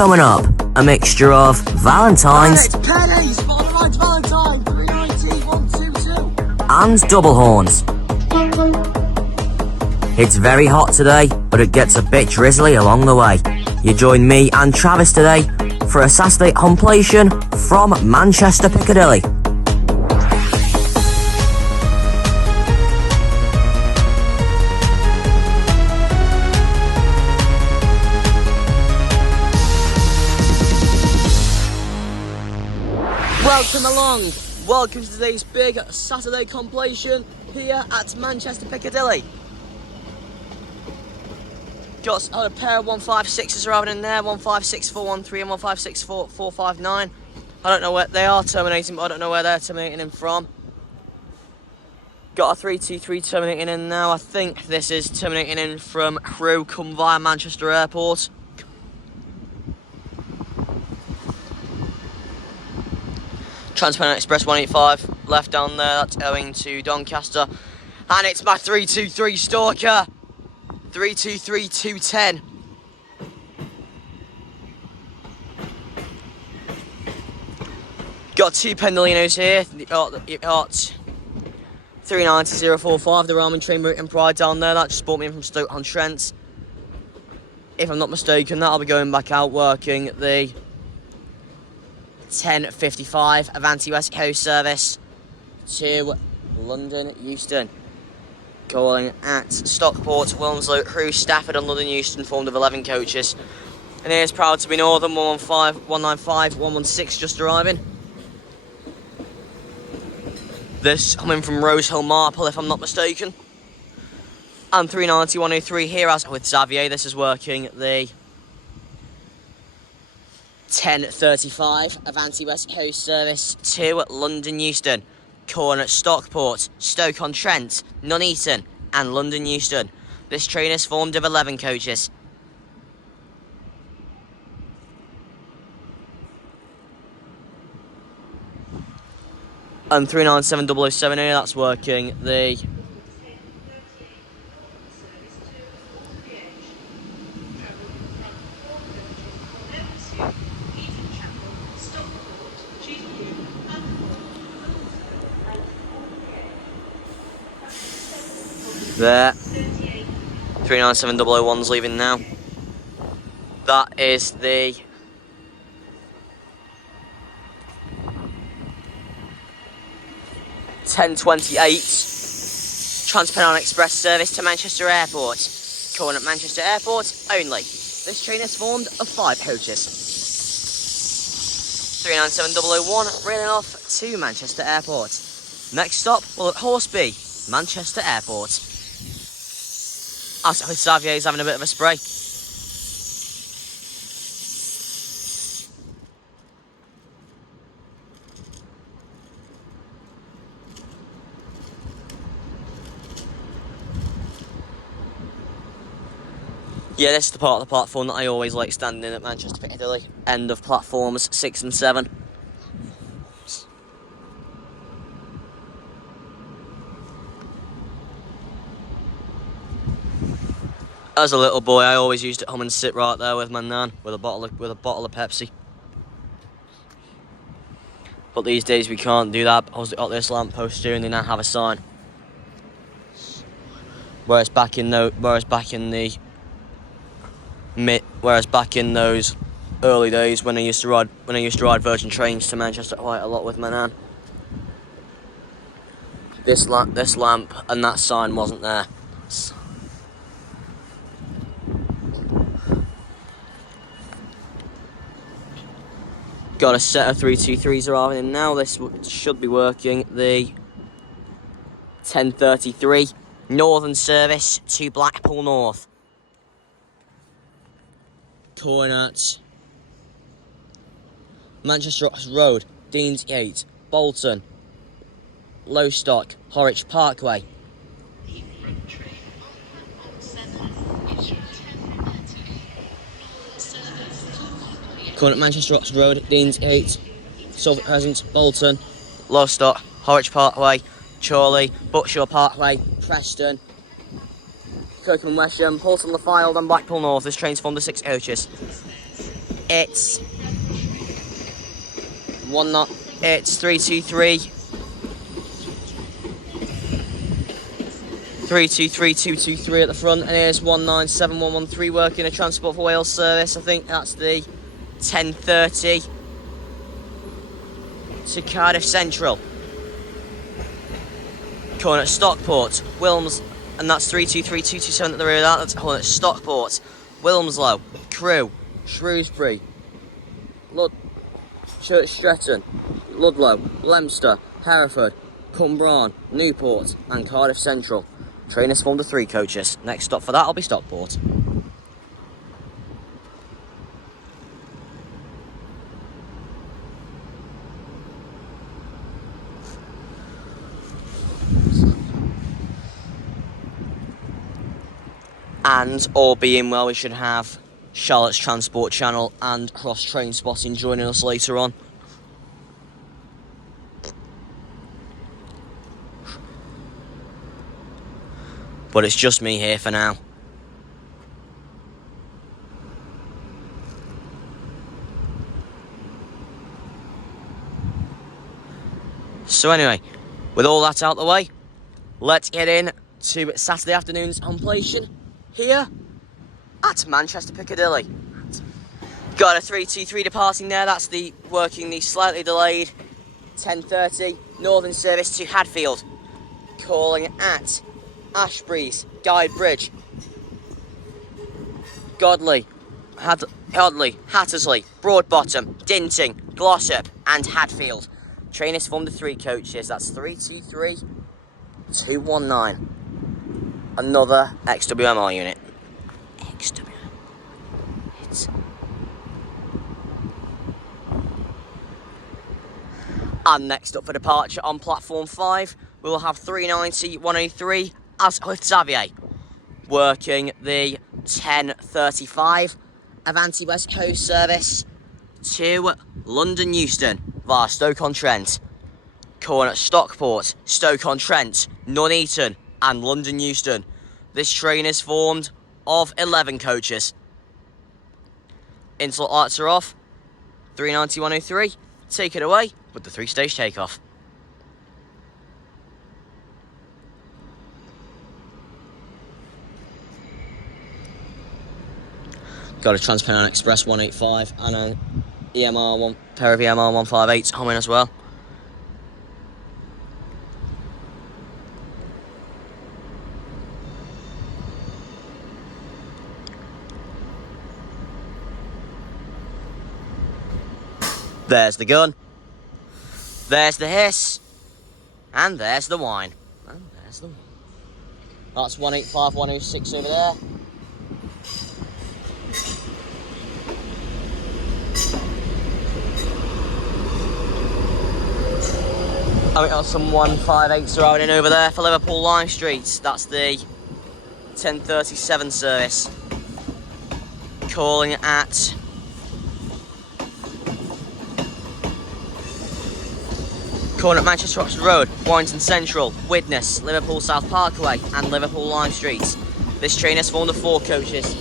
Coming up, a mixture of Valentine's Pennies, Valentine, 390, 122. and double horns. It's very hot today, but it gets a bit drizzly along the way. You join me and Travis today for a Saturday compilation from Manchester Piccadilly. Welcome along. Welcome to today's big Saturday compilation here at Manchester Piccadilly. Got a pair of 156s arriving in there, 156413 and 1564459. I don't know where they are terminating, but I don't know where they're terminating in from. Got a 323 terminating in now. I think this is terminating in from Crewe come via Manchester Airport. Transparent Express 185 left down there, that's owing to Doncaster. And it's my 323 Stalker, 323 210. Got two Pendolinos here. You got 390 045, the Ramen Train Route and Pride down there. That just brought me in from Stoke-on-Trent. If I'm not mistaken, that'll be going back out working the 10:55 Avanti West Coast service to London Euston. Calling at Stockport, Wilmslow, Crewe, Stafford and London Euston, formed of 11 coaches. And here's proud to be Northern, 115, 195, 116 just arriving. This coming from Rosehill Marple, if I'm not mistaken. And 390, 103 here as with Xavier. This is working the 10:35 Avanti West Coast service to London Euston. Calling at Stockport, Stoke-on-Trent, Nuneaton and London Euston. This train is formed of 11 coaches. And 397 007 here, that's working the there. 397 001's leaving now. That is the (10:28) Transpennine Express service to Manchester Airport. Calling at Manchester Airport only. This train is formed of 5 coaches. 397 001 railing off to Manchester Airport. Next stop will at Horseby, Manchester Airport. As with Xavier's having a bit of a spray. Yeah, this is the part of the platform that I always like standing in at Manchester Piccadilly. End of platforms 6 and 7. As a little boy, I always used to come and sit right there with my nan with a bottle of Pepsi. But these days we can't do that because they got this lamppost here and they now have a sign. Whereas back in those early days when I used to ride Virgin trains to Manchester quite a lot with my nan, this lamp and that sign wasn't there. Got a set of 323s arriving in now. This should be working the 10:33 Northern service to Blackpool North. Calling at Manchester Oxford Road, Deansgate, Bolton, Lowestock, Horwich Parkway. Calling at Manchester Oxford Road, Deansgate, Suffolk Crescent, Bolton, Lowestock, Horwich Parkway, Chorley, Buckshaw Parkway, Preston, Kirkham and Wesham, Hulton, Lafayette and Blackpool North. This train's formed of 6 coaches. It's 323. 323223 at the front, and here's 197113 working a Transport for Wales service. I think that's the 10:30 to Cardiff Central. Calling at Stockport, Wilms, and that's 323227 at the rear of that. That's calling at Stockport, Wilmslow, Crewe, Shrewsbury, Church Stretton, Ludlow, Leicester, Hereford, Cumbrawn, Newport, and Cardiff Central. Trainers formed the 3 coaches. Next stop for that will be Stockport. And all being well, we should have Charlotte's Transport Channel and Cross Train Spotting joining us later on. But it's just me here for now. So anyway, with all that out the way, let's get in to Saturday afternoon's completion here at Manchester Piccadilly. Got a 323 departing there. That's the working the slightly delayed 10:30 Northern service to Hadfield. Calling at Ashbury's, Guide Bridge, Godley, Hattersley, Broadbottom, Dinting, Glossop and Hadfield. Trainers formed the 3 coaches. That's 323 219. Another XWMR unit. And next up for departure on platform 5, we will have 390 103 as with Xavier, working the 10:35 Avanti West Coast service to London Euston via Stoke-on-Trent. Calling at Stockport, Stoke-on-Trent, Nuneaton and London Euston. This train is formed of 11 coaches. Interlock lights are off. 390 103, take it away with the 3-stage takeoff. Got a Transpennine Express 185 and an pair of EMR 158s humming as well. There's the gun, there's the hiss, and there's the whine. And there's the whine. That's 185, 106 over there. And we got some 158s arriving in over there for Liverpool Lime Street. That's the 10:37 service. Calling at Manchester Oxford Road, Warrington Central, Widnes, Liverpool South Parkway and Liverpool Lime Street. This train has formed the 4 coaches.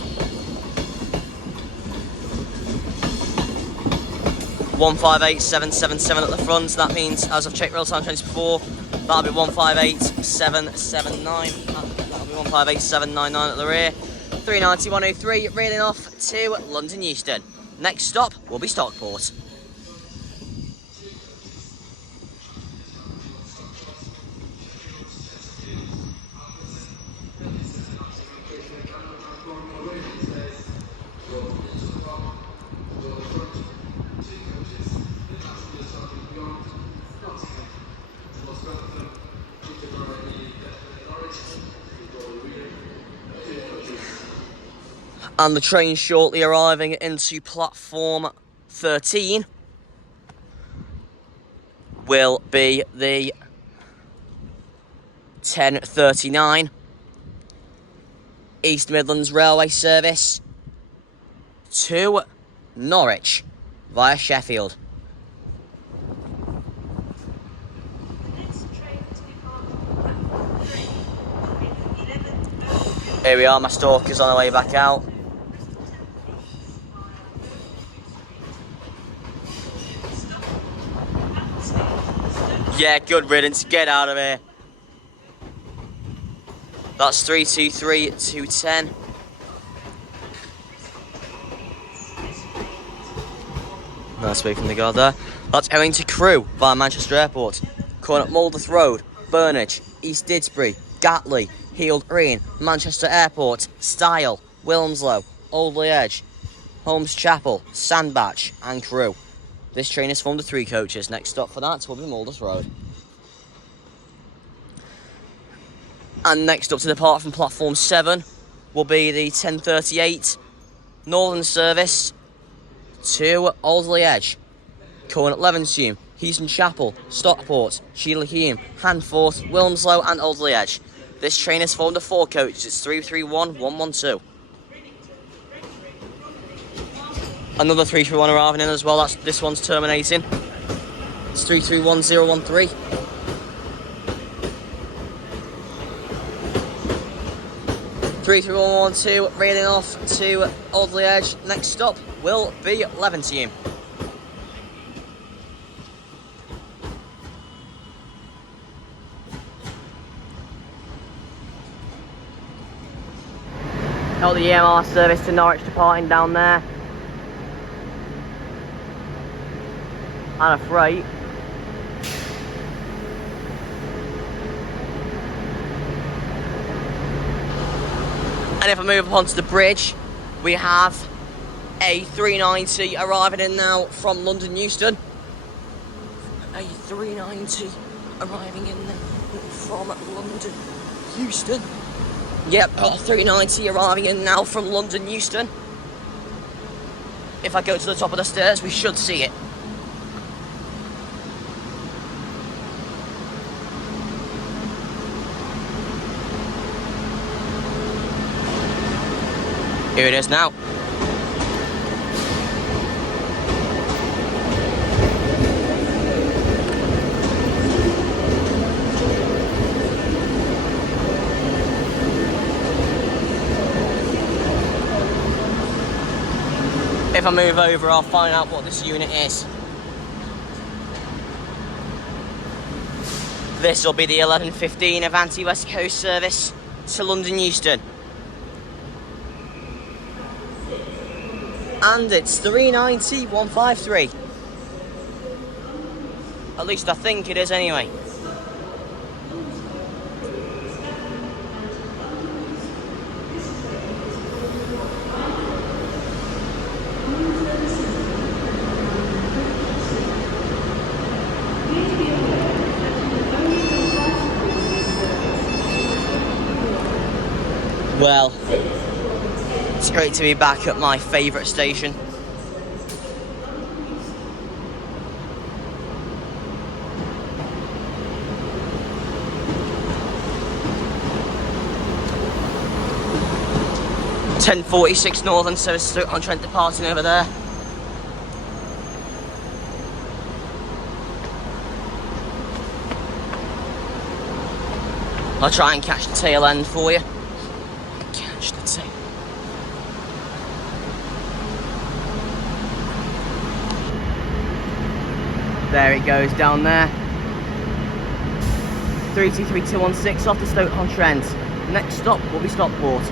158777 at the front. That means, as I've checked real-time trains before, that'll be 158779. That'll be 158799 at the rear. 390 103 reeling off to London Euston. Next stop will be Stockport. And the train shortly arriving into platform 13 will be the 10:39 East Midlands Railway service to Norwich via Sheffield. Here we are, my stalkers on the way back out. Yeah, good riddance. Get out of here. That's 323 210. Nice way from the guard there. That's owing to Crewe via Manchester Airport. Calling up Mulderth Road, Burnage, East Didsbury, Gatley, Heald Green, Manchester Airport, Style, Wilmslow, Oldley Edge, Holmes Chapel, Sandbach and Crewe. This train is formed of 3 coaches. Next stop for that will be Mulderth Road. And next up to depart from platform 7 will be the 10:38 Northern service to Oldley Edge. Calling at Levenshulme, Heaton Chapel, Stockport, Sheila Hume, Handforth, Wilmslow and Oldley Edge. This train is formed of 4 coaches. It's 331 112. Another 331 arriving in as well. This one's terminating. It's 331 013. 33112 railing off to Oldley Edge. Next stop will be Levenshulme. Got the EMR service to Norwich departing down there. And a freight. And if I move up onto the bridge, we have a 390 arriving in now from London Euston. A 390 arriving in from London Euston. Yep, got a 390 arriving in now from London Euston. If I go to the top of the stairs, we should see it. Here it is now. If I move over, I'll find out what this unit is. This will be the 11:15 Avanti West Coast service to London Euston. And it's 390 153. At least I think it is anyway. Well, it's great to be back at my favourite station. (10:46) Northern service Stoke-on-Trent departing over there. I'll try and catch the tail end for you. Catch the tail. There it goes down there. 323216 off to Stoke-on-Trent. Next stop will be Stockport.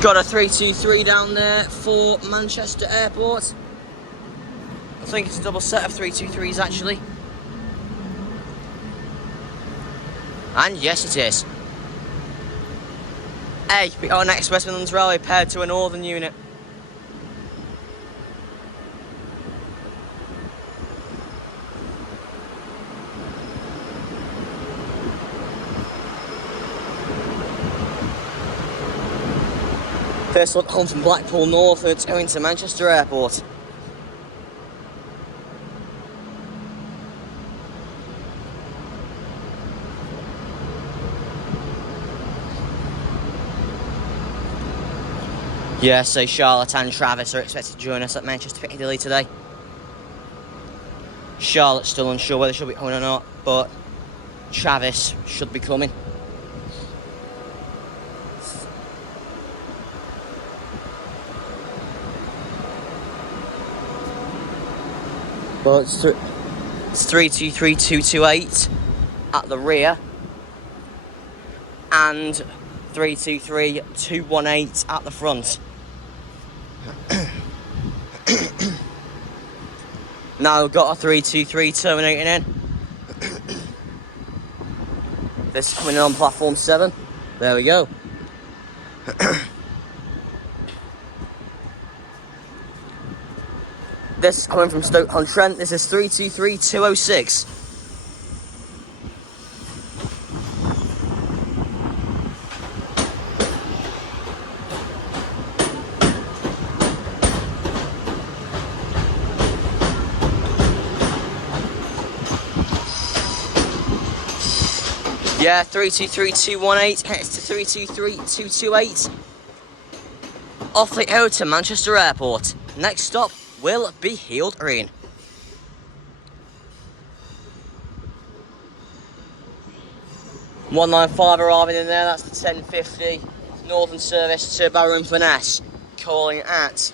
Got a 323 down there for Manchester Airport. I think it's a double set of 323s actually. And yes it is. Hey, we got an next West Midlands Railway paired to a Northern unit. First one home from Blackpool North, it's going to Manchester Airport. Yeah, so Charlotte and Travis are expected to join us at Manchester Piccadilly today. Charlotte's still unsure whether she'll be coming or not, but Travis should be coming. Well, it's 323228 at the rear, and 323-218 at the front. Now we've got a 323 terminating in. This is coming in on platform 7. There we go. This is coming from Stoke-on-Trent. This is 323-206. Yeah, 323-218 heads to 323-228. Off the road to Manchester Airport. Next stop will be Heald Green. (195) arriving in there, that's the 1050 Northern service to Barrow-in-Furness. Calling at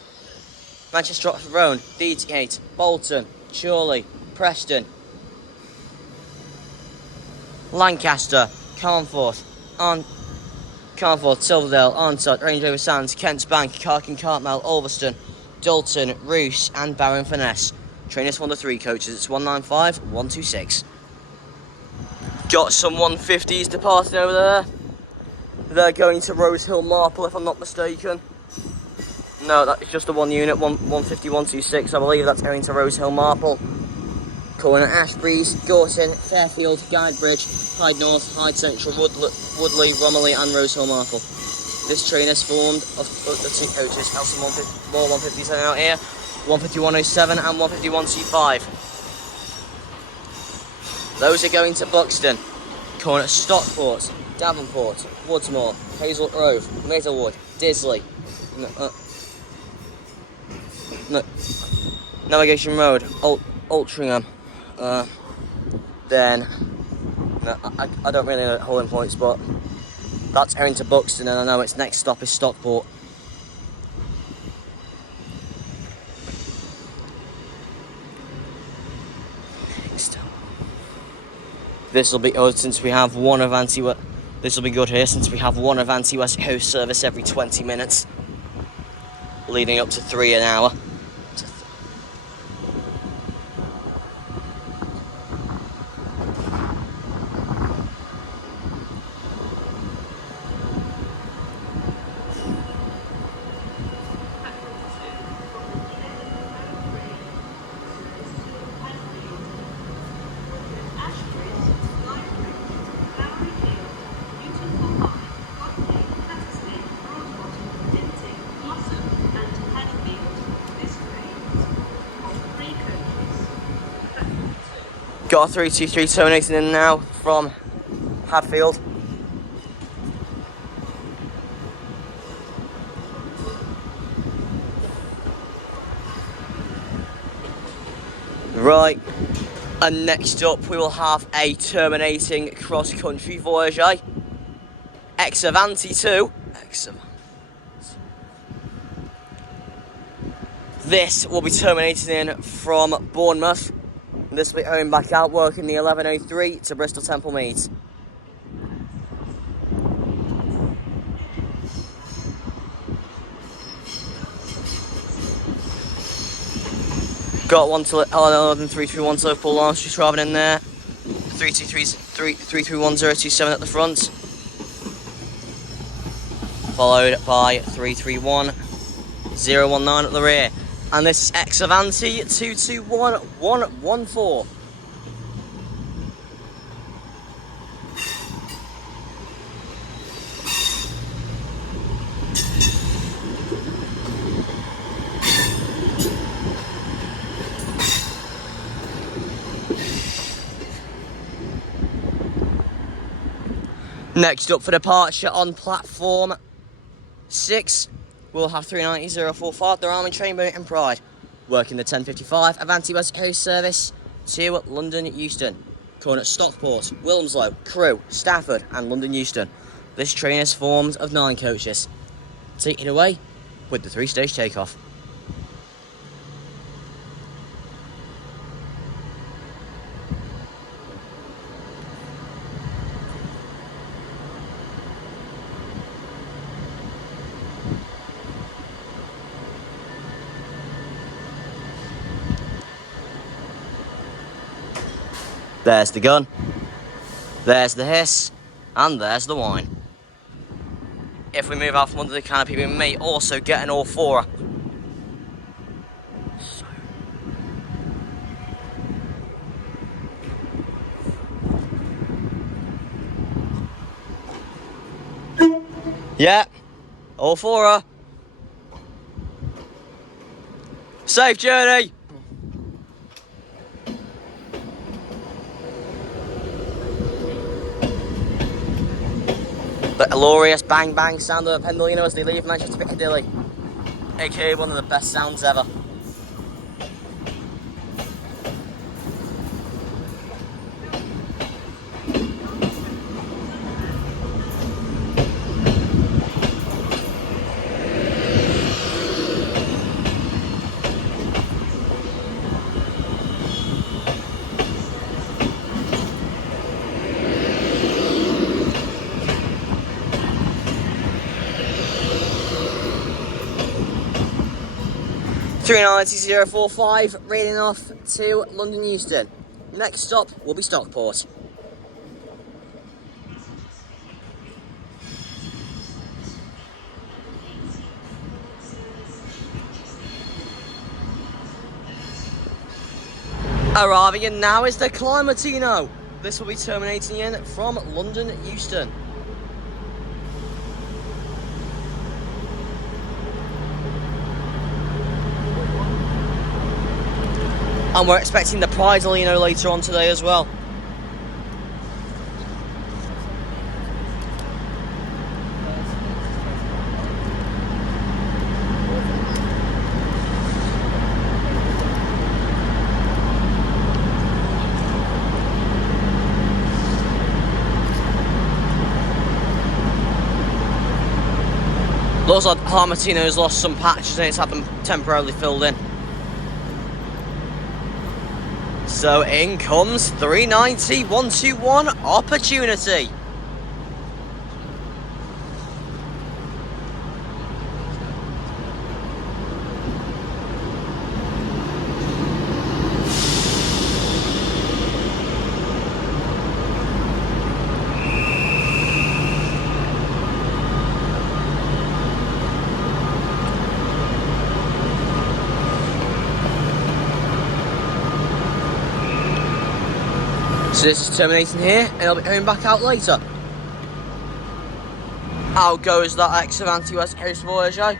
Manchester Oxford Road, Deansgate, Bolton, Chorley, Preston, Lancaster, Carnforth, Silverdale, Arnside, Range Rover Sands, Kent's Bank, Carkin Cartmel, Ulverston, Dalton, Roos and Barrow-in-Furness. Trainers for the 3 coaches, it's 195, 126. Got some 150s departing over there. They're going to Rosehill Marple if I'm not mistaken. No, that's just the 1 unit, 150, 126. I believe that's going to Rosehill Marple. Calling at Ashbreeze, Gorton, Fairfield, Guidebridge, Hyde North, Hyde Central, Woodley, Romilly and Rosehill Marple. This train is formed of the 2 coaches, Elson 150, more 150s heading out here, 15107 and 15125. Those are going to Buxton. Calling at Stockport, Davenport, Woodsmore, Hazel Grove, Middlewood, Disley, Navigation Road, Altrincham. Then, no, I don't really know the holding points, but that's heading to Buxton, and I know its next stop is Stockport. This will be good since we have one Avanti. This will be good here since we have one Avanti West Coast service every 20 minutes, leading up to 3 an hour. Got a 323 terminating in now from Hadfield. Right, and next up we will have a terminating cross-country voyage, ex-Avanti 2. This will be terminating in from Bournemouth. This will be going back out, working the 1103 to Bristol Temple Meads. Got one to Northern 331 to Liverpool Launch, just travelling in there. 331-027 at the front. Followed by 331-019 at the rear. And this is ex-Avanti 221114. Next up for departure on platform 6. We'll have 390-045, the Army Train Boat and Pride, working the 1055 Avanti West Coast service to London Euston, calling at Stockport, Wilmslow, Crewe, Stafford and London Euston. This train is formed of 9 coaches. Take it away with the 3-stage takeoff. There's the gun, there's the hiss, and there's the whine. If we move out from under the canopy, we may also get an all-fourer. Yeah, all-fourer. Safe journey. The glorious bang bang sound of the Pendolino as they leave Manchester Piccadilly, aka one of the best sounds ever. Three 045 reading off to London Euston. Next stop will be Stockport. Arriving in now is the Climatino. This will be terminating in from London Euston. And we're expecting the Piccadilly later on today as well. Looks like Climatino's lost some patches and it's had them temporarily filled in. So in comes 390 121 Opportunity. So this is terminating here, and I'll be coming back out later. Out goes that ex-Avanti West Coast Voyager.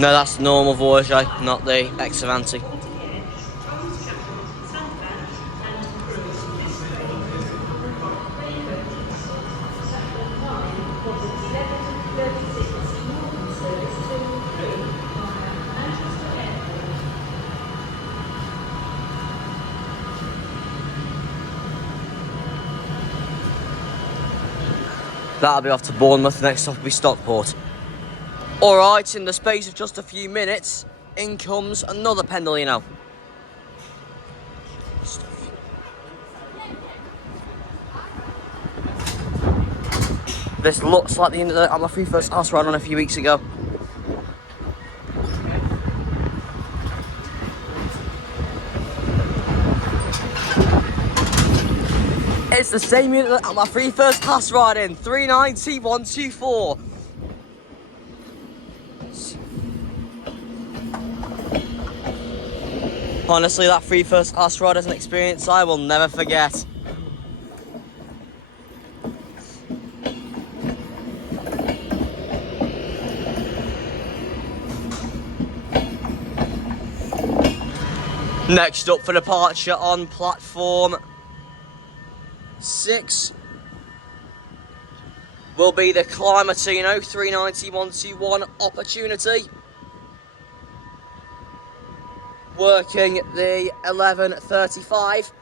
No, that's the normal Voyager, not the ex-Avanti. That'll be off to Bournemouth, the next stop will be Stockport. Alright, in the space of just a few minutes, in comes another Pendolino. This looks like the end of the my free first house ride on a few weeks ago. It's the same unit that my free first class ride in, 390 124. Honestly, that free first class ride is an experience I will never forget. Next up for departure on platform 6 will be the Climatino 390 121 Opportunity, working the 11:35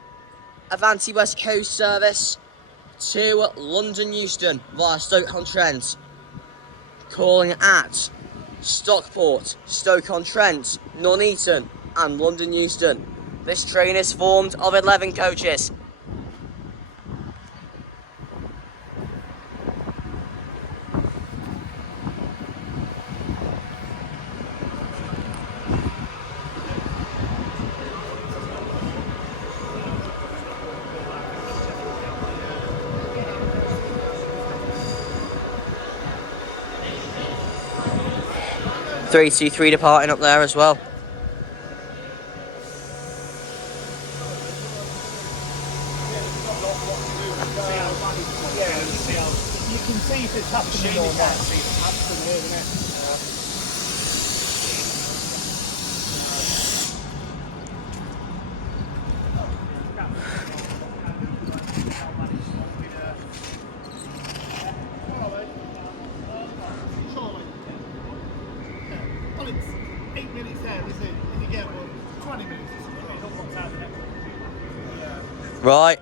Avanti West Coast service to London Euston via Stoke-on-Trent, calling at Stockport, Stoke-on-Trent, Nuneaton, and London Euston. This train is formed of 11 coaches. Three, 2, 3 departing up there as well. You can see if it's happening or not. Absolutely, isn't it? Well, it's 8 minutes there, is it? If you get 20 minutes, Right.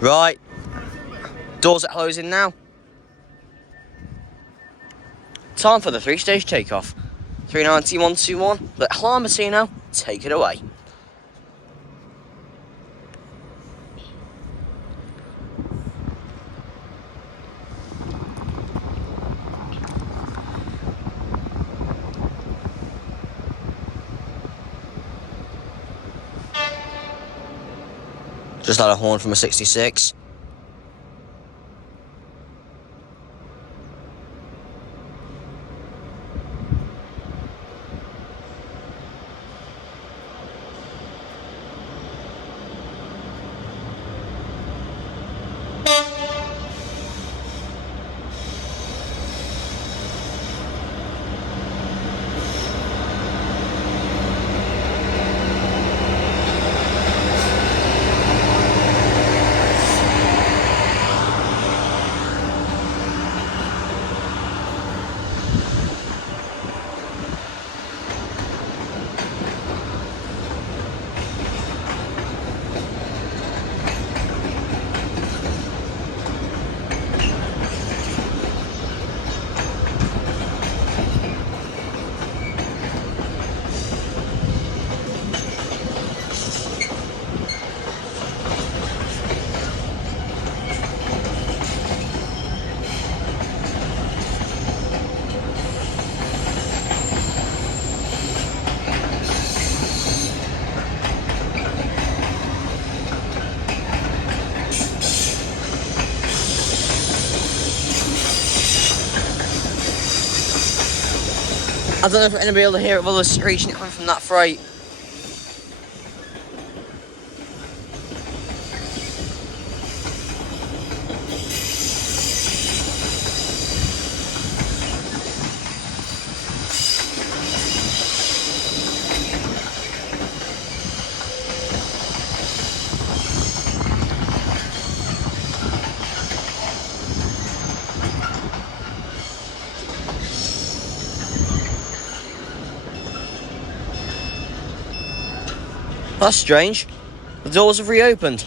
Right. Doors are closing now. Time for the 3-stage takeoff. 390, 121. Let Clermacino take it away. Just had a horn from a 66. I don't know if anybody will hear it, but they're screeching it coming from that freight. That's strange. The doors have reopened.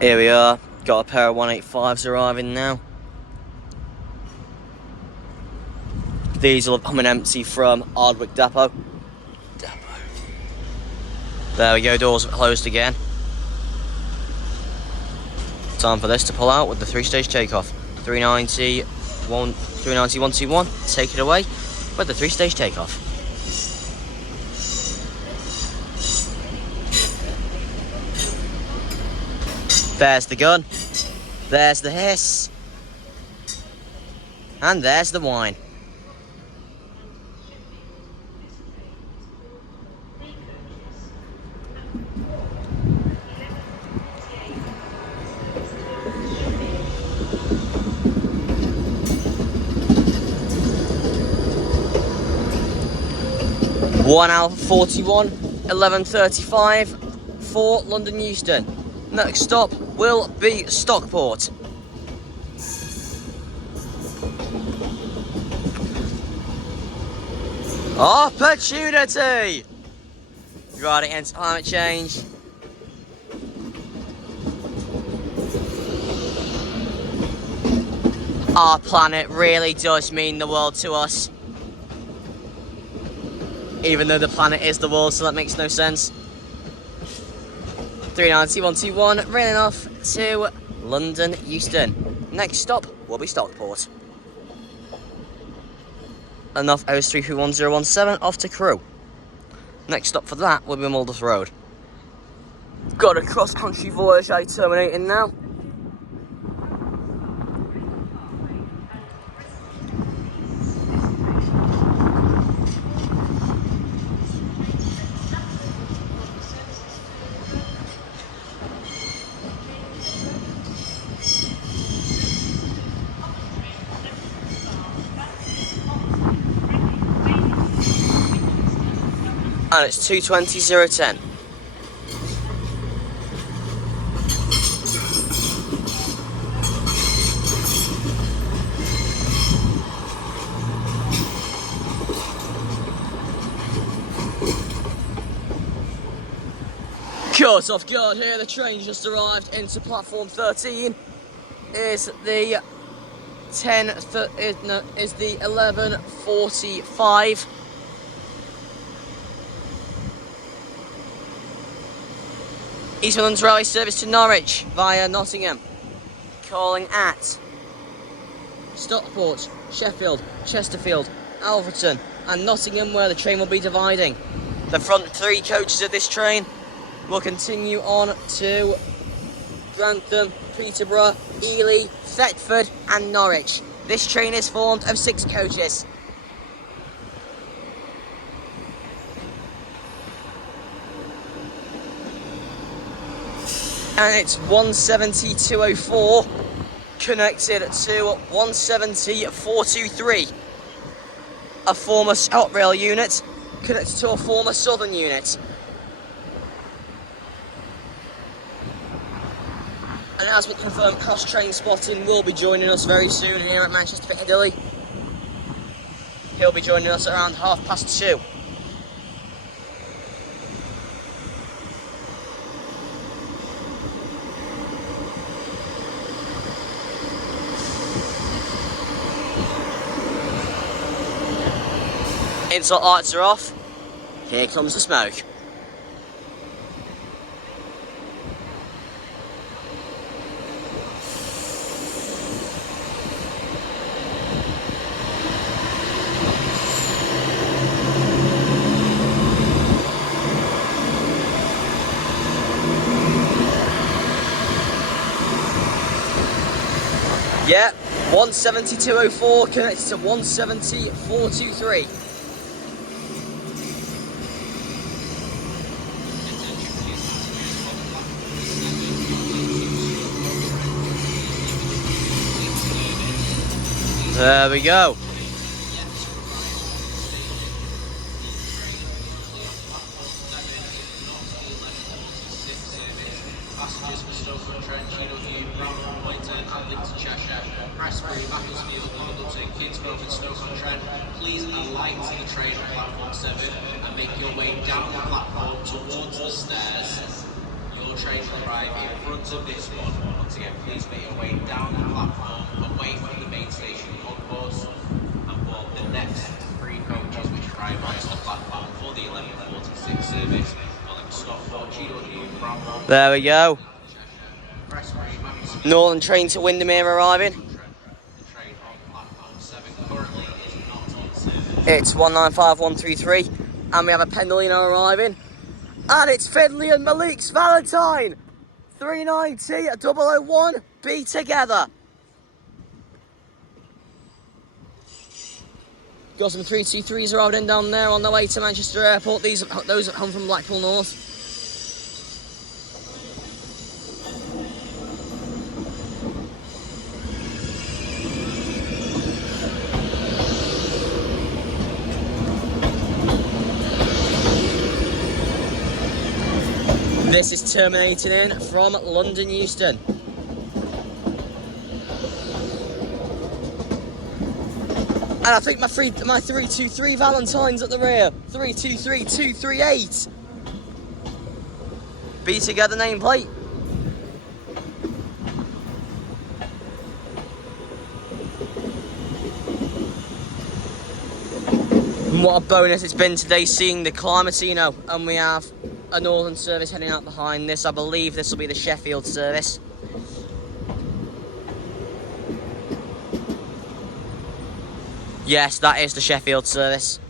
Here we are, got a pair of 185s arriving now. These will have come in empty from Ardwick Depot. There we go, doors are closed again. Time for this to pull out with the 3-stage takeoff. 390, 121, take it away with the 3-stage takeoff. There's the gun, there's the hiss, and there's the wine. 1 hour 41, 11:35 for London Euston. Next stop will be Stockport. Opportunity! Right against climate change. Our planet really does mean the world to us. Even though the planet is the world, so that makes no sense. 39121, raining off to London Euston. Next stop will be Stockport. Enough 033117 off to Crewe. Next stop for that will be Muldoff Road. Got a cross-country voyage terminating now. And it's 2:20:10. Caught off guard here, the train just arrived into platform 13. Is the 11:45. East Midlands Railway service to Norwich via Nottingham. Calling at Stockport, Sheffield, Chesterfield, Alverton and Nottingham, where the train will be dividing. The front 3 coaches of this train will continue on to Grantham, Peterborough, Ely, Thetford and Norwich. This train is formed of 6 coaches. And it's 170-204 connected to 170-423. A former ScotRail unit connected to a former Southern unit. And as we confirm, cross train spotting will be joining us very soon here at Manchester Piccadilly. He'll be joining us around 2:30. Insult lights are off. Here comes the smoke. Yeah, 170-204 connected to 170-423. There we go. Passengers for Stoke-on-Trent, Poynton and Lincoln Cheshire, Prestbury, Macclesfield, Longleton, Kingsgrove and Stoke-on-Trent, please alight the train at platform 7 and make your way down the platform towards the stairs. Your train will arrive in front of this one. Once again, please make your way down the platform, away from the main station concourse, and board the next 3 coaches which arrive onto the platform for the 11:46 service. There we go. Northern train to Windermere arriving. It's 195133 and we have a Pendolino arriving. And it's Fidley and Malik's Valentine. 390-001, be together. Got some 323s arriving down there on the way to Manchester Airport. Those that come from Blackpool North. This is terminating in from London Euston. And I think my 323 Valentine's at the rear. 323 238. Be together nameplate. And what a bonus it's been today seeing the Climatino. And we have a northern service heading out behind this. I believe this will be the Sheffield service. Yes, that is the Sheffield service.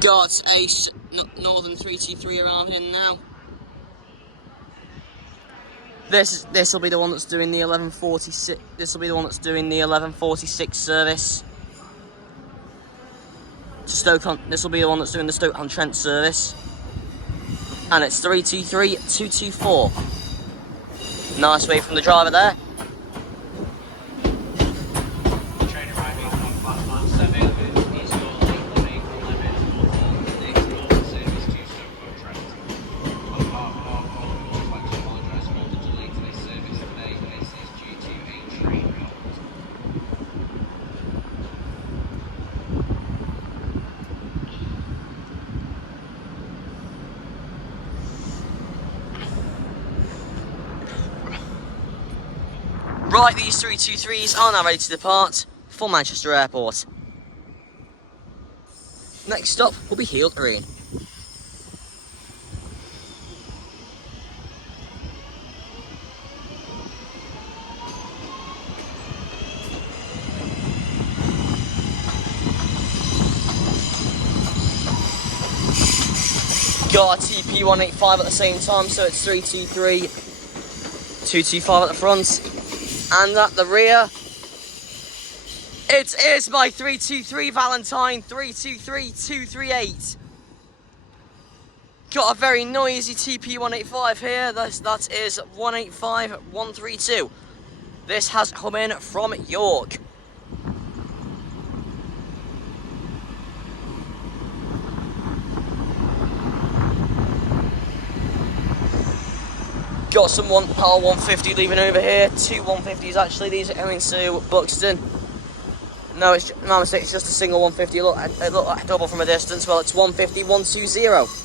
Got a Northern 323 arriving in now. This will be the one that's doing the 1146. This will be the one that's doing the 1146 service to Stoke. This will be the one that's doing the Stoke-on-Trent service, and it's 323 224. Nice wave from the driver there. Train arriving on platform 7 is your late 11 next northern service to Stoke-on-Trent. On behalf of our call, we would like to apologise for the delay to this service today. This is due to a train fault. Right, these 323s are now ready to depart for Manchester Airport. Next stop will be Heald Green. Got our TP 185 at the same time, so it's 323 225 at the front. And at the rear, it is my 323 Valentine 323 238. Got a very noisy TP 185 here. That is 185 132. This has come in from York. Got some R150 leaving over here. Two 150s actually. These are going to Buxton. No, it's my mistake. It's just a single 150. It looked like a double from a distance. Well, it's 150 120.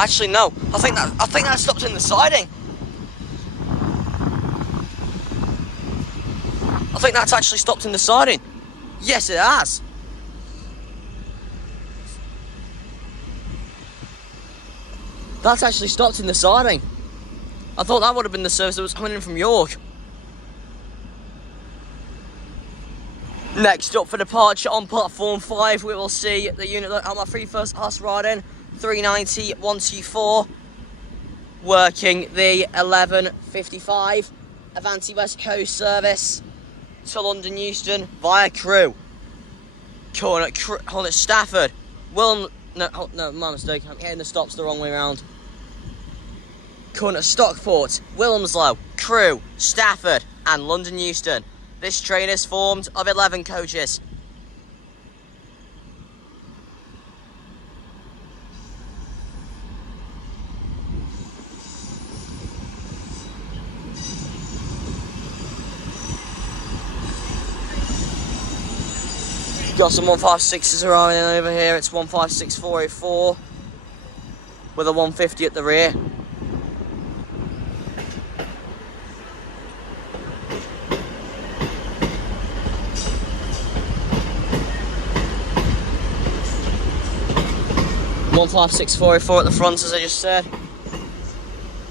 Actually, no. I think that stopped in the siding. I think that's actually stopped in the siding. Yes, it has. That's actually stopped in the siding. I thought that would have been the service that was coming in from York. Next up for departure on platform 5, we will see the unit that my first class riding. 390 124, working the 1155 Avanti West Coast service to London Euston via Crewe. Calling it Stafford. No, my mistake. I'm getting the stops the wrong way around. Calling it Stockport, Wilmslow, Crewe, Stafford, and London Euston. This train is formed of 11 coaches. Got some 156s arriving over here. It's 156404 with a 150 at the rear. One 15604 at the front, as I just said,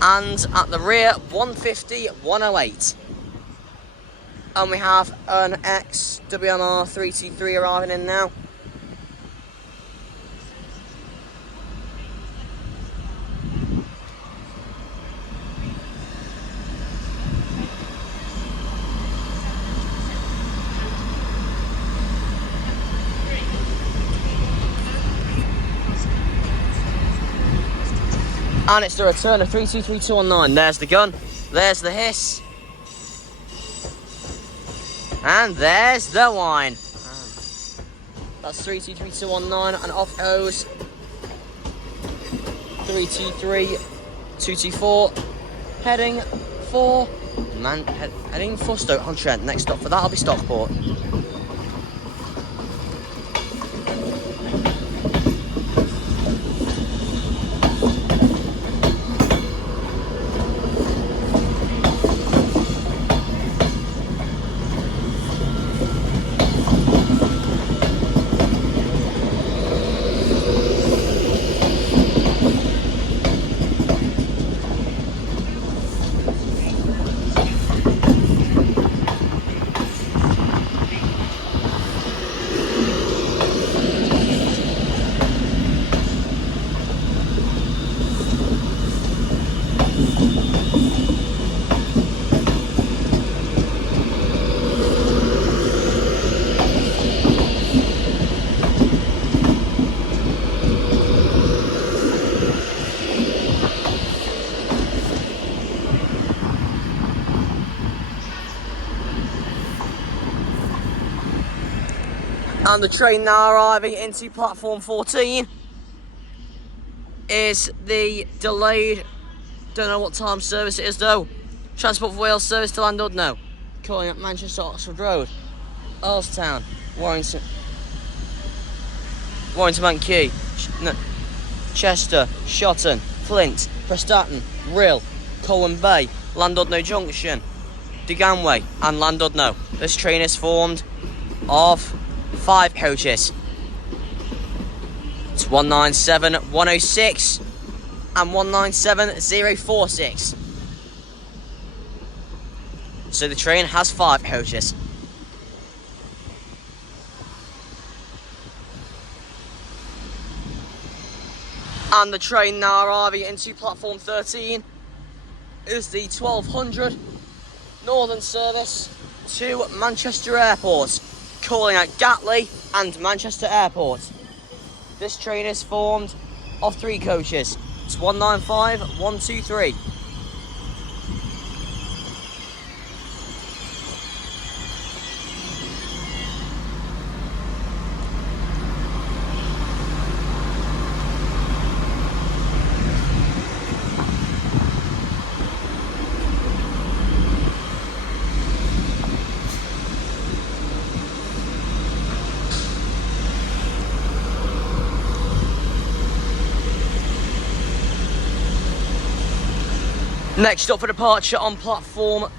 and at the rear 150 108. And we have an XWMR 323 arriving in now. And it's the return of 323219. There's the gun. There's the hiss. And there's the wine. That's 323219 and off goes 323224. Heading for Stoke-on-Trent. Next stop for that will be Stockport. And the train now arriving into platform 14 is the delayed, don't know what time service it is though, Transport for Wales service to Llandudno, calling at Manchester Oxford Road, Earlstown, Warrington Key, Chester, Shotton, Flint, Prestatyn, Rhyl, Colwyn Bay, Llandudno Junction, Duganway and Llandudno. This train is formed of 5 coaches. It's 197106 and 197046. So the train has 5 coaches. And the train now arriving into platform 13 is the 1200 Northern service to Manchester Airport, calling at Gatley and Manchester Airport. This train is formed of 3 coaches. It's 195123. Next stop for departure on platform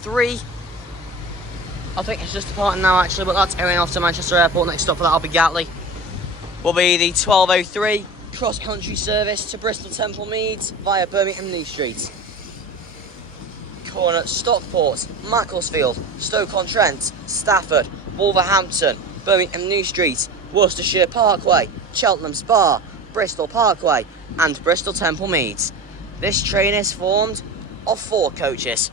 3. I think it's just departing now actually, but that's going off to Manchester Airport. Next stop for that will be Gatley. Will be the 1203 cross-country service to Bristol Temple Meads via Birmingham New Street. Calling at Stockport, Macclesfield, Stoke-on-Trent, Stafford, Wolverhampton, Birmingham New Street, Worcestershire Parkway, Cheltenham Spa, Bristol Parkway and Bristol Temple Meads. This train is formed of 4 coaches.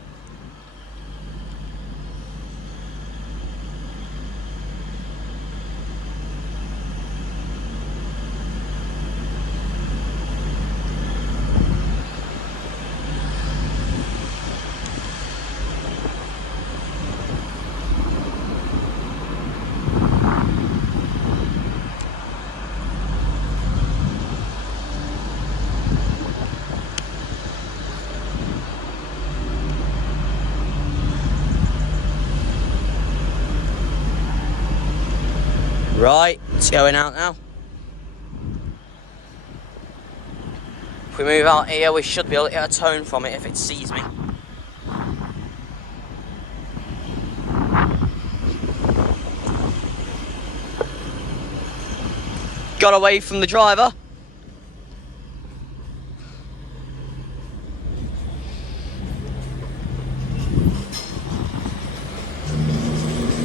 Right, it's going out now. If we move out here, we should be able to get a tone from it if it sees me. Got away from the driver.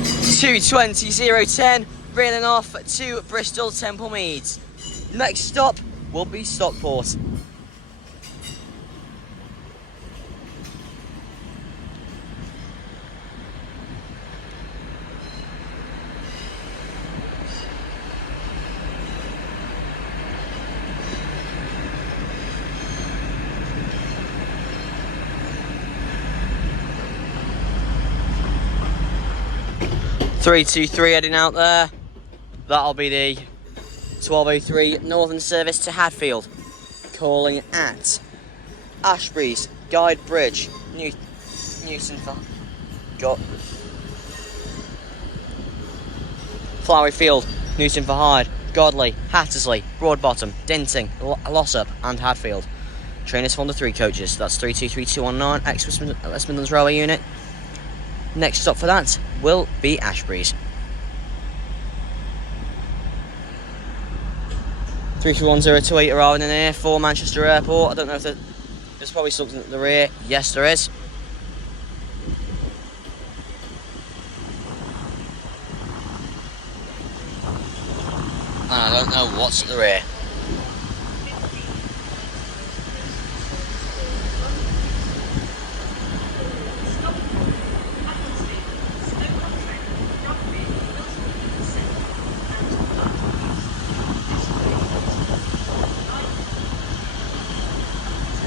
.220.010. Reeling off to Bristol Temple Meads. Next stop will be Stockport. 323 heading out there. That'll be the 1203 Northern service to Hadfield. Calling at Ashbury's, Guide Bridge, Newton got Flowery Field, Newton for Hyde, Godley, Hattersley, Broadbottom, Dinting, Lossop and Hadfield. Trainers from the 3 coaches. That's 323219 ex-West Midlands Railway Unit. Next stop for that will be Ashbury's. 331028 arriving in here for Manchester Airport. I don't know if there's probably something at the rear. Yes, there is. And I don't know what's at the rear.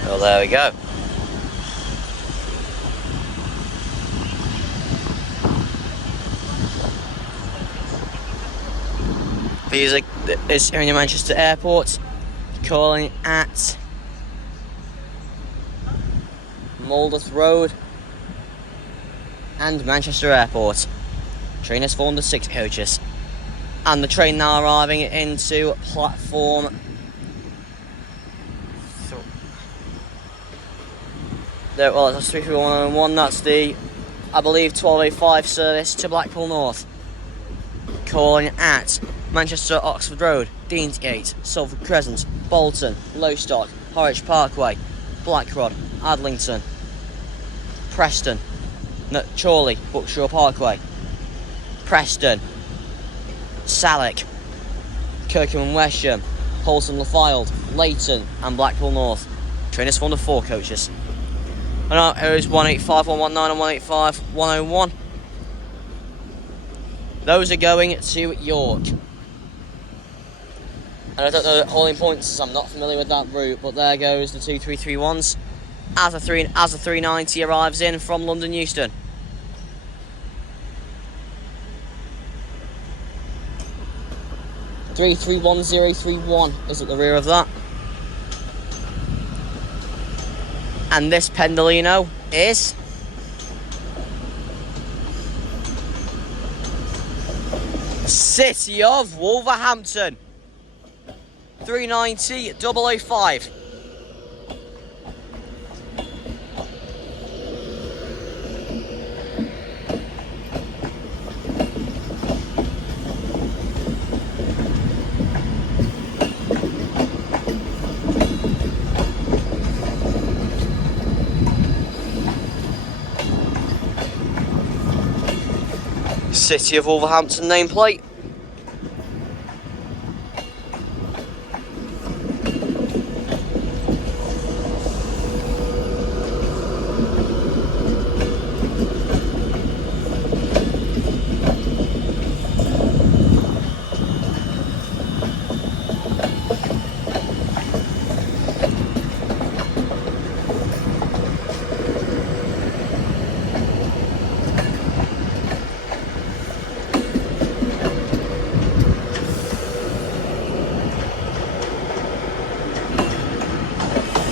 Well, there we go. Music is here in Manchester Airport, calling at Moldith Road and Manchester Airport. Train has formed the 6 coaches, and the train now arriving into platform. Well, that's 33101. That's the, I believe, 1205 service to Blackpool North. Calling at Manchester Oxford Road, Deansgate, Salford Crescent, Bolton, Lowestoft, Horwich Parkway, Blackrod, Adlington, Preston, Chorley, Buckshaw Parkway, Preston, Salwick, Kirkham and Wesham, Holton Lafylde, Leighton and Blackpool North. Trainers formed of 4 coaches. And now here's 185119 and 185101. Those are going to York. And I don't know the hauling points, I'm not familiar with that route, but there goes the 2331s as the 390 arrives in from London Euston. (331) is at the rear of that. And this Pendolino is City of Wolverhampton. 390-005. City of Wolverhampton nameplate.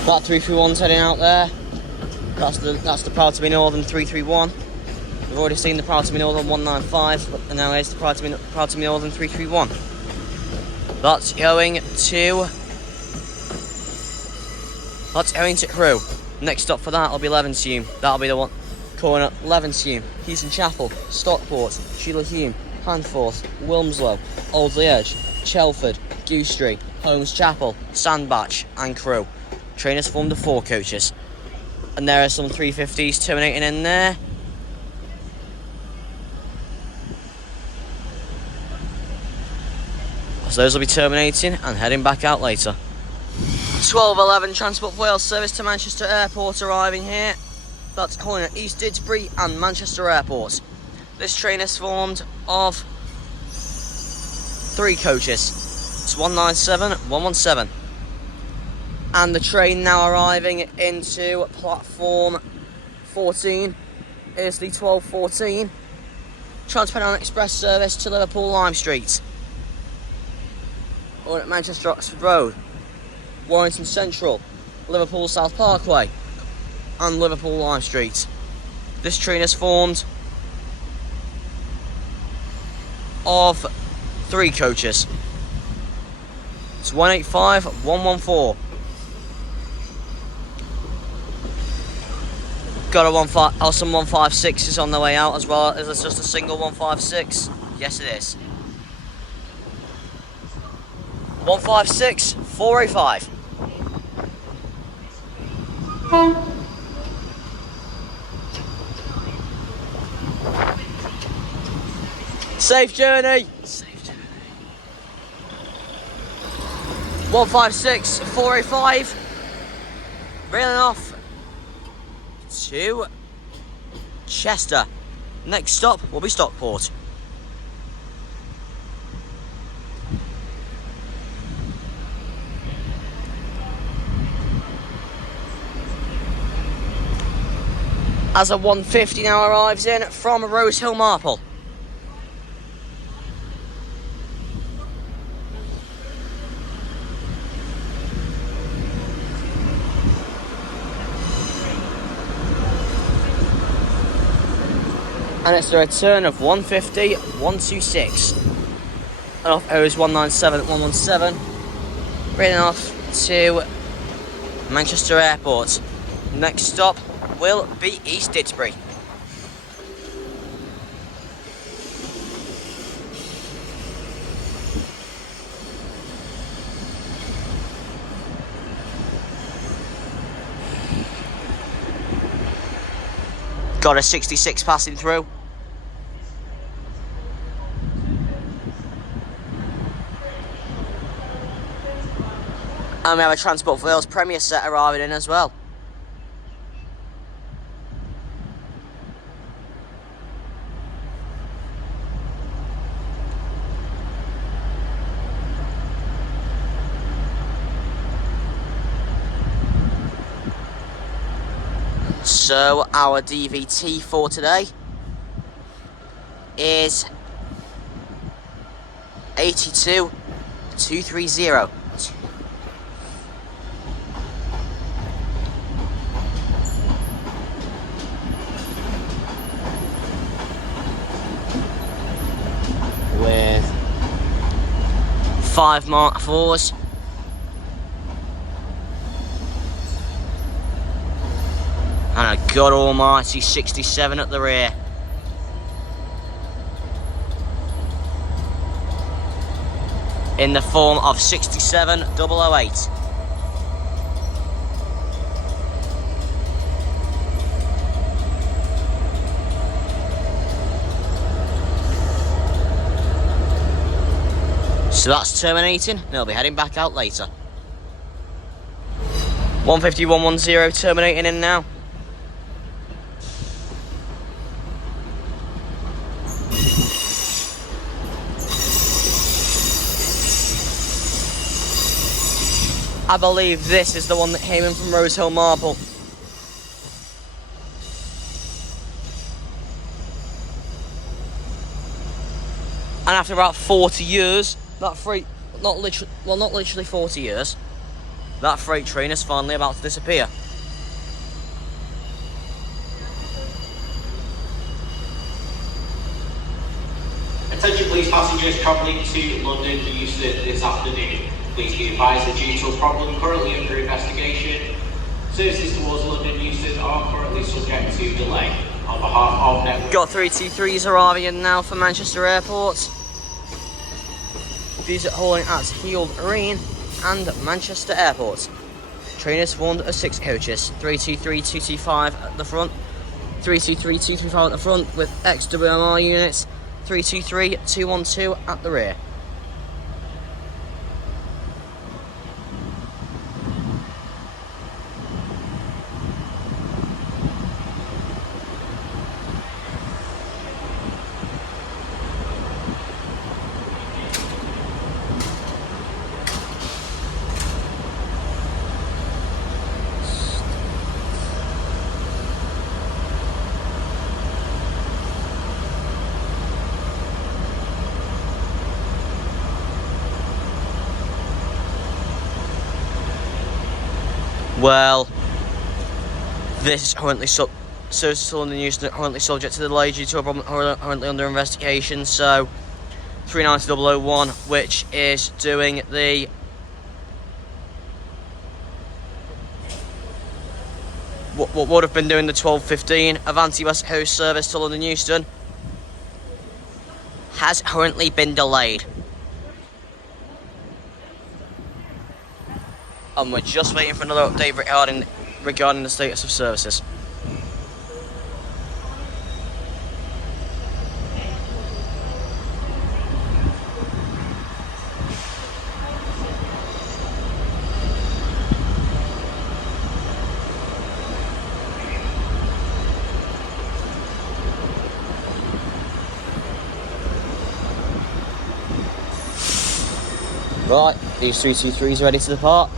That 331's heading out there. That's the Proud to be Northern 331. We've already seen the Proud to be Northern 195, but now here's the Proud to be Northern 331. That's going to Crewe. Next stop for that will be Levenshulme. That'll be the one calling at Levenshulme, Heaton Chapel, Stockport, Sheila Hume, Handforth, Wilmslow, Oldley Edge, Chelford, Goostrey, Holmes Chapel, Sandbach and Crewe. Trainers formed of 4 coaches. And there are some 350s terminating in there. So those will be terminating and heading back out later. 1211 Transport for Wales service to Manchester Airport arriving here. That's calling at East Didsbury and Manchester Airport. This train is formed of 3 coaches. It's 197, 117. And the train now arriving into platform 14 is the 1214. Trans-Pennine Express service to Liverpool Lime Street. Or at Manchester Oxford Road, Warrington Central, Liverpool South Parkway, and Liverpool Lime Street. This train is formed of 3 coaches. It's 185, 114. Got some 156s on the way out as well. Is this just a single 156? Yes, it is. 156, 485. Safe journey. 156, 485. Railing off to Chester. Next stop will be Stockport. As a 150 now arrives in from Rosehill Marple. And it's the return of 150, 126. And off O's 197, 117. Bringing off to Manchester Airport. Next stop will be East Didsbury. Got a 66 passing through. And we have a Transport for Wales Premier set arriving in as well. So our DVT for today is 82,230. With 5 Mark 4s. And a God almighty 67 at the rear. In the form of 67008. So that's terminating, and they'll be heading back out later. 150, 110 terminating in now. I believe this is the one that came in from Rosehill Marple. And after about 40 years, that freight, not literally 40 years, that freight train is finally about to disappear. Attention please passengers travelling to London Euston this afternoon. Please be advised that due to a problem currently under investigation, services towards London Euston are currently subject to delay. On behalf of Network... Got 323s arriving in now for Manchester Airport. These are holding at Heald Arena and Manchester Airport. Train is formed of 6 coaches, 323, 225 at the front, 323, 235 at the front with XWMR units, 323, 212 at the rear. Well, this is currently services to London Euston are currently subject to delay due to a problem currently under investigation. So 390001, which is doing the what would have been doing the 12:15 Avanti West Coast service to London Euston, has currently been delayed. And we're just waiting for another update regarding the status of services. Right, these 323s ready to depart.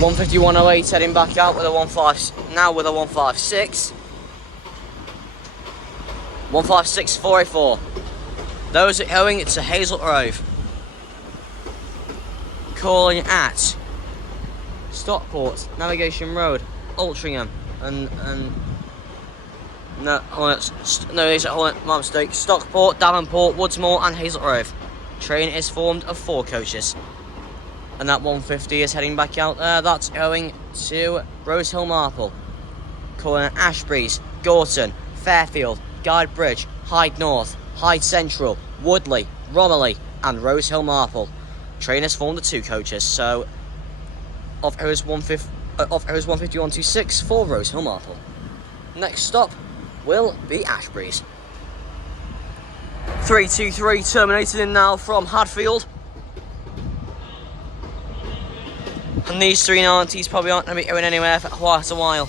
One 5108 heading back out with a 156. 156 Those are going to Hazel Grove. Calling at Stockport, Navigation Road, Altrincham, and these are my mistake. Stockport, Davenport, Woodsmore, and Hazel Grove. Train is formed of 4 coaches. And that 150 is heading back out there. That's going to Rosehill Marple, calling at Ashbury's, Gorton, Fairfield, Guidebridge, Hyde North, Hyde Central, Woodley, Romilly, and Rosehill Marple. Train has formed of 2 coaches, so of who's 15126 for Rosehill Marple. Next stop will be Ashbury's. 323 terminated in now from Hadfield. And these 390s probably aren't going to be going anywhere for quite a while.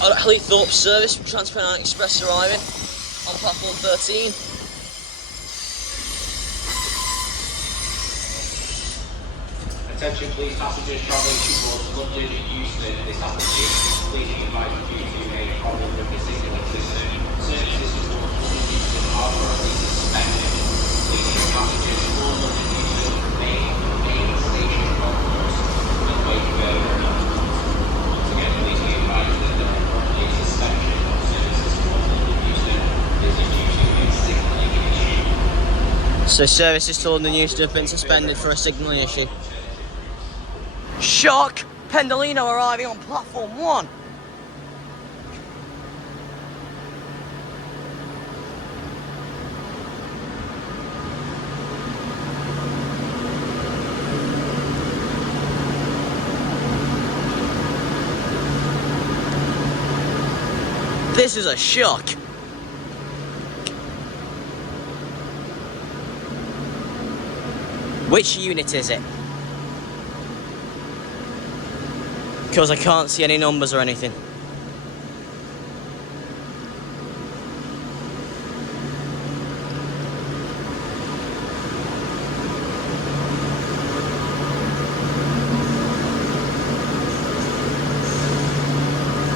At Cleethorpes service from Transpennine Express arriving on platform 13. Attention please passengers travelling towards London Euston. This afternoon, please be advised due to a problem with the signal system. Services towards London Euston are currently suspended. Please passengers for London Euston remain station concourse and wait further announcements. Once again, please be advised that there are currently suspension of services towards London Euston. This is due to a signalling issue. So services to London Euston have been suspended for a signalling issue. Shock! Pendolino arriving on platform 1. This is a shock. Which unit is it? Because I can't see any numbers or anything.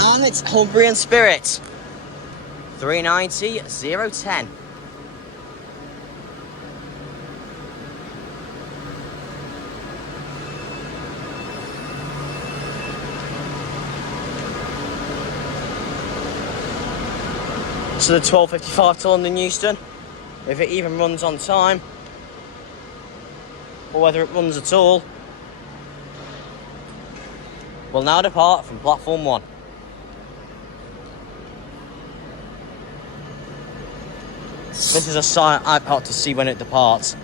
And it's Humbrian Spirit. 390-010. So the 12:55 to London Euston, if it even runs on time, or whether it runs at all, will now depart from platform 1. This is a sign I've got to see when it departs.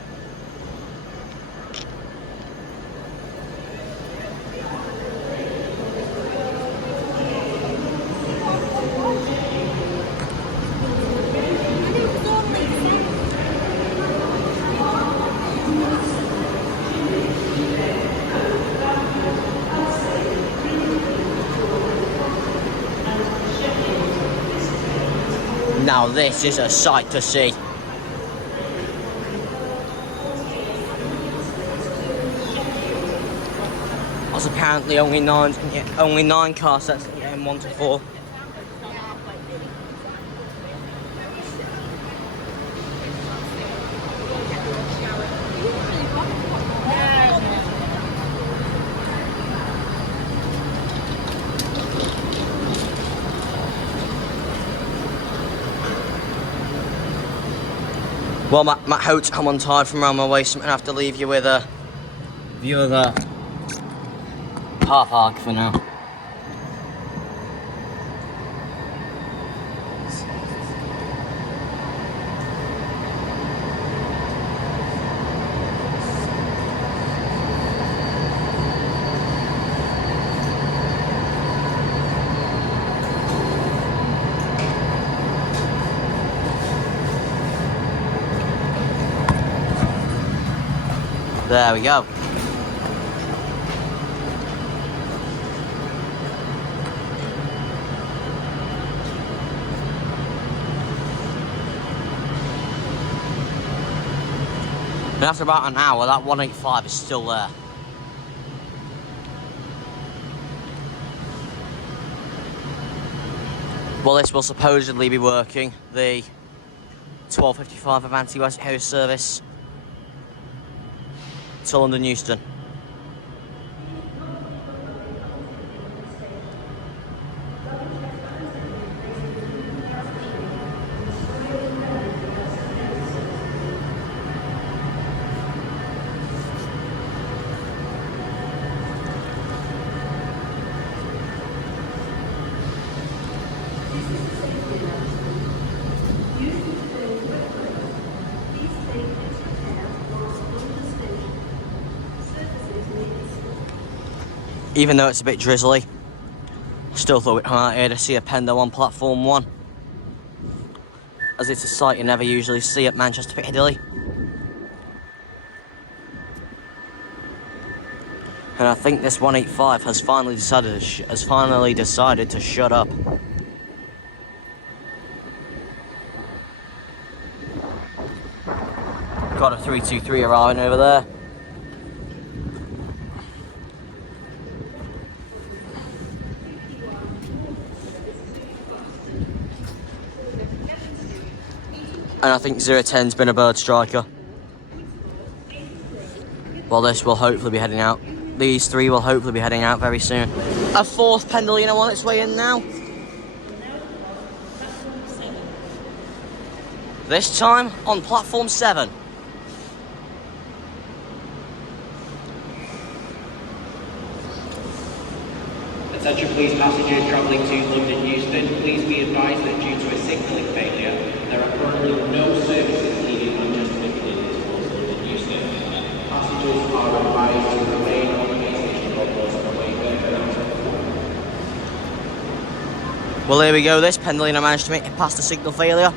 Now this is a sight to see. There's apparently only nine car sets in 1 to 4. Well, my hotel, I'm tired from around my waist, so I'm gonna have to leave you with a view of the car park for now. There we go. And after about an hour, that 185 is still there. Well, this will supposedly be working, the 12:55 Avanti West Coast service to London Euston. Even though it's a bit drizzly, still thought we'd come out here to see a Pendo on platform 1, as it's a sight you never usually see at Manchester Piccadilly. And I think this 185 has finally decided to shut up. Got a 323 arriving over there. And I think 010's been a bird striker. Well, this will hopefully be heading out. These three will hopefully be heading out very soon. A fourth Pendolino on its way in now. This time on platform 7. Attention please passengers travelling to London Euston, please be advised that due to a signalling failure, there are currently no services leaving Manchester Piccadilly towards London Euston. Passengers are advised to remain on the main station or close on the way further. Well, here we go. This Pendolino managed to make it past the signal failure.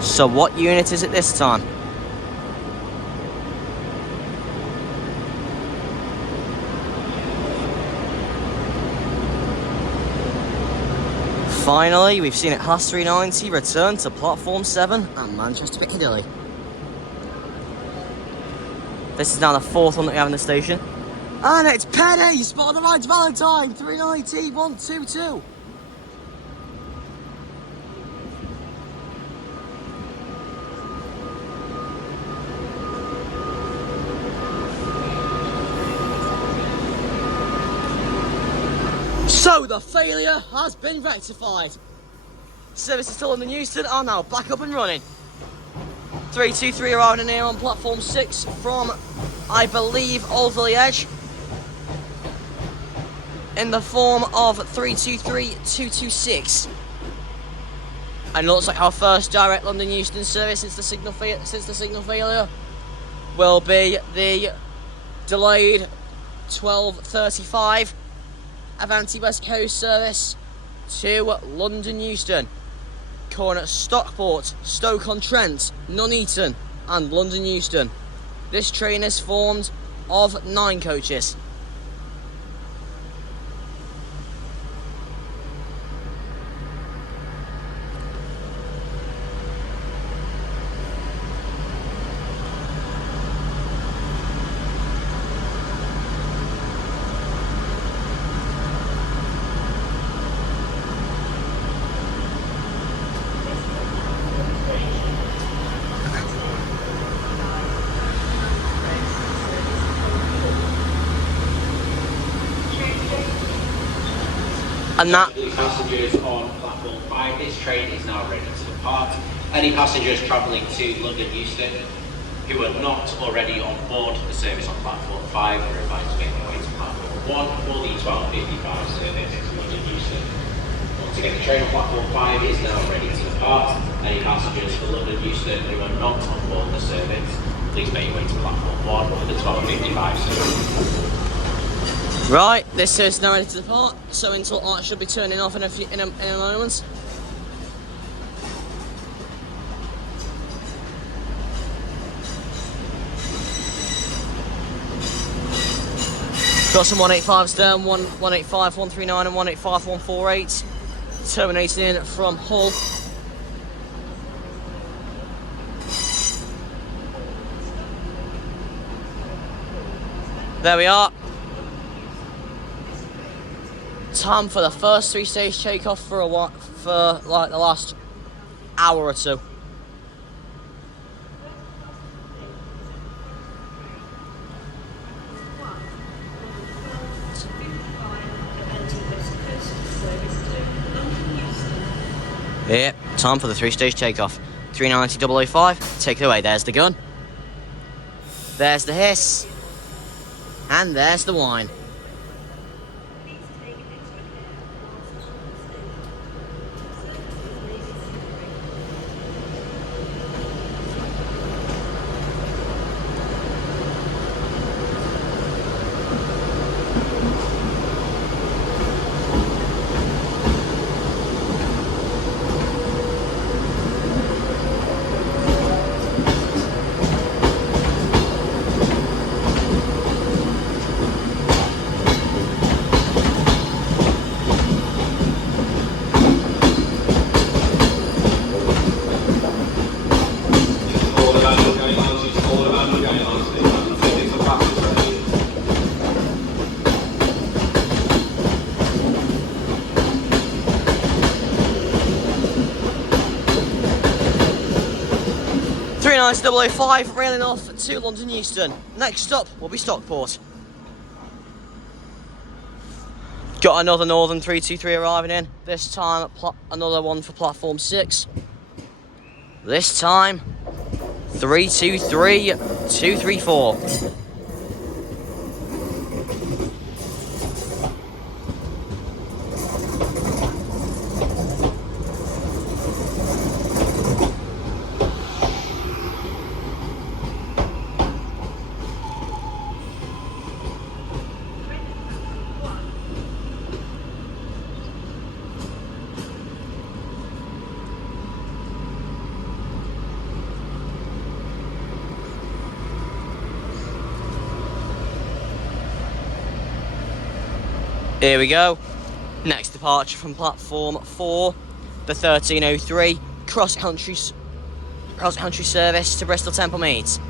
So what unit is it this time? Finally, we've seen it Class 390 return to platform 7 at Manchester Piccadilly. This is now the fourth one that we have in the station. And it's Penny! Spot on the right, Valentine! 390 122. So the failure has been rectified. Services to London Euston are now back up and running. 323 arriving in here on platform 6 from, I believe, Oldville Edge, in the form of 323 226. And it looks like our first direct London Euston service since the signal failure will be the delayed 12:35 Avanti West Coast service to London Euston, calling at Stockport, Stoke-on-Trent, Nuneaton and London Euston. This train is formed of 9 coaches. And that. Passengers on platform 5, this train is now ready to depart. Any passengers travelling to London Euston who are not already on board the service on platform 5 are advised to make their way to platform 1 for the 12:55 service to London Euston. Once again, the train on platform 5 is now ready to depart. Any passengers for London Euston who are not on board the service, please make your way to platform 1 for the 12:55 service. Right, this is now ready to depart, so Intel Art should be turning off in a moment. Got some 185s there, 185, 139 and 185, 148. Terminating in from Hull. There we are. Time for the first 3-stage takeoff for like the last hour or two. Yep, time for the 3-stage takeoff. 390-005, take it away. There's the gun. There's the hiss. And there's the whine. Nice 005 railing off to London Euston. Next stop will be Stockport. Got another Northern 323 arriving in. This time another one for platform 6. This time 323 234. Here we go. Next departure from platform 4, the 1303 cross-country service to Bristol Temple Meads.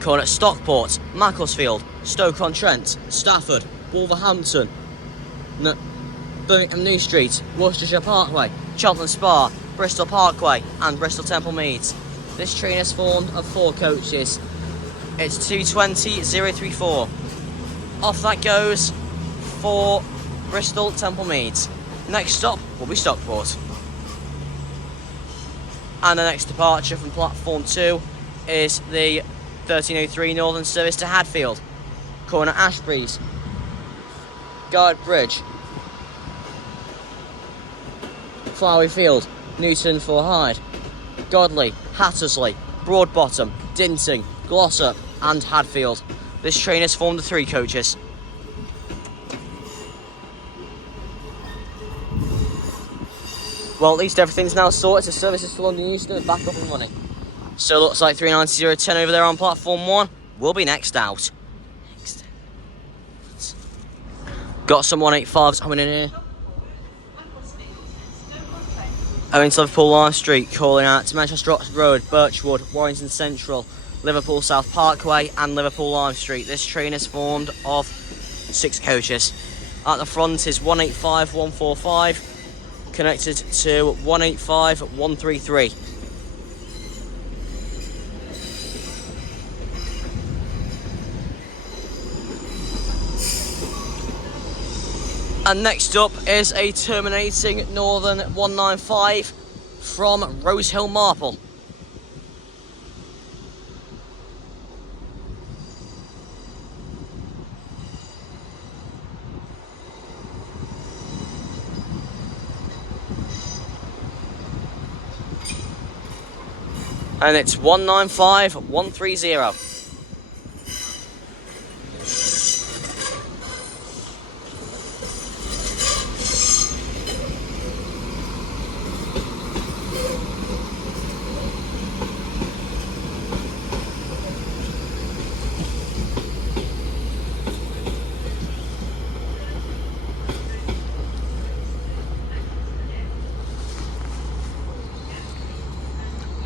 Calling at Stockport, Macclesfield, Stoke-on-Trent, Stafford, Wolverhampton, Birmingham New Street, Worcestershire Parkway, Cheltenham Spa, Bristol Parkway and Bristol Temple Meads. This train is formed of 4 coaches. It's 220-034. Off that goes for Bristol Temple Meads. Next stop will be Stockport. And the next departure from platform 2 is the 1303 Northern service to Hadfield. Calling at Ashbury's, Guard Bridge, Flowery Field, Newton for Hyde, Godley, Hattersley, Broadbottom, Dinting, Glossop and Hadfield. This train has formed of 3 coaches. Well, at least everything's now sorted, so services to London Euston are back up and running. So it looks like 390-010 over there on platform 1 will be next out. Got some 185s coming in here. Owing to Liverpool Lime Street, calling out to Manchester Oxford Road, Birchwood, Warrington Central, Liverpool South Parkway and Liverpool Lime Street. This train is formed of 6 coaches. At the front is 185 145, connected to 185 133. And next up is a terminating Northern 195 from Rosehill Marple. And it's 195130.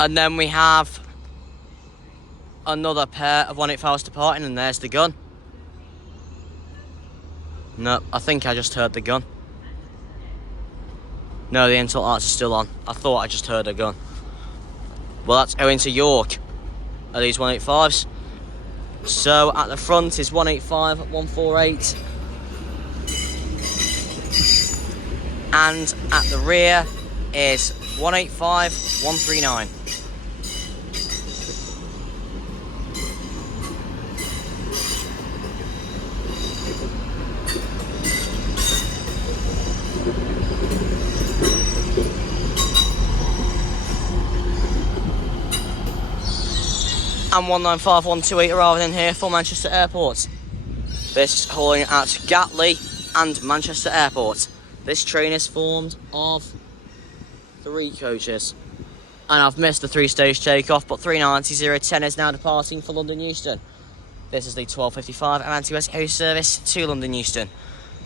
And then we have another pair of 185s departing, and there's the gun. No, I think I just heard the gun. No, the insult arts are still on. I thought I just heard a gun. Well, that's owing to York of these 185s. So at the front is 185, 148. And at the rear is 185, 139. And 195, 128 arriving in here for Manchester Airport. This is hauling at Gatwick and Manchester Airport. This train is formed of 3 coaches. And I've missed the 3-stage takeoff, but 390-010 is now departing for London Euston. This is the 12:55 Avanti West Coast service to London Euston.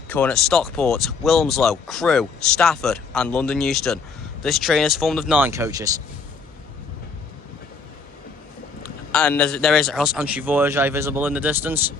Calling at Stockport, Wilmslow, Crewe, Stafford and London Euston. This train is formed of 9 coaches. And there is a cross-country voyage visible in the distance.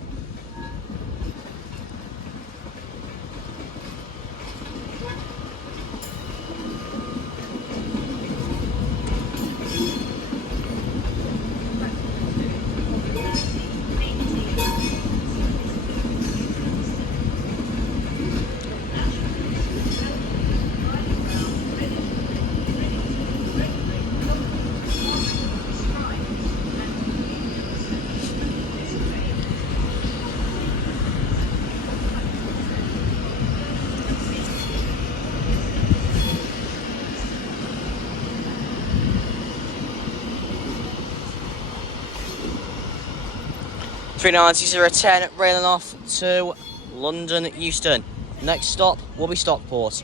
(390-010) railing off to London Euston. Next stop will be Stockport.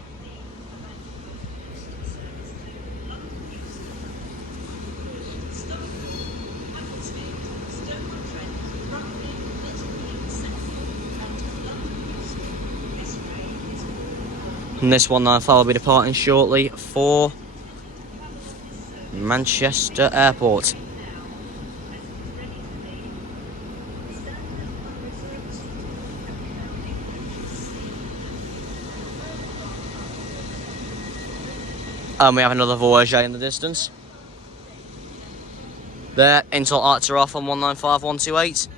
And this 195 will be departing shortly for Manchester Airport. And we have another voyage in the distance. There, Intel Arts are off on 195, 128.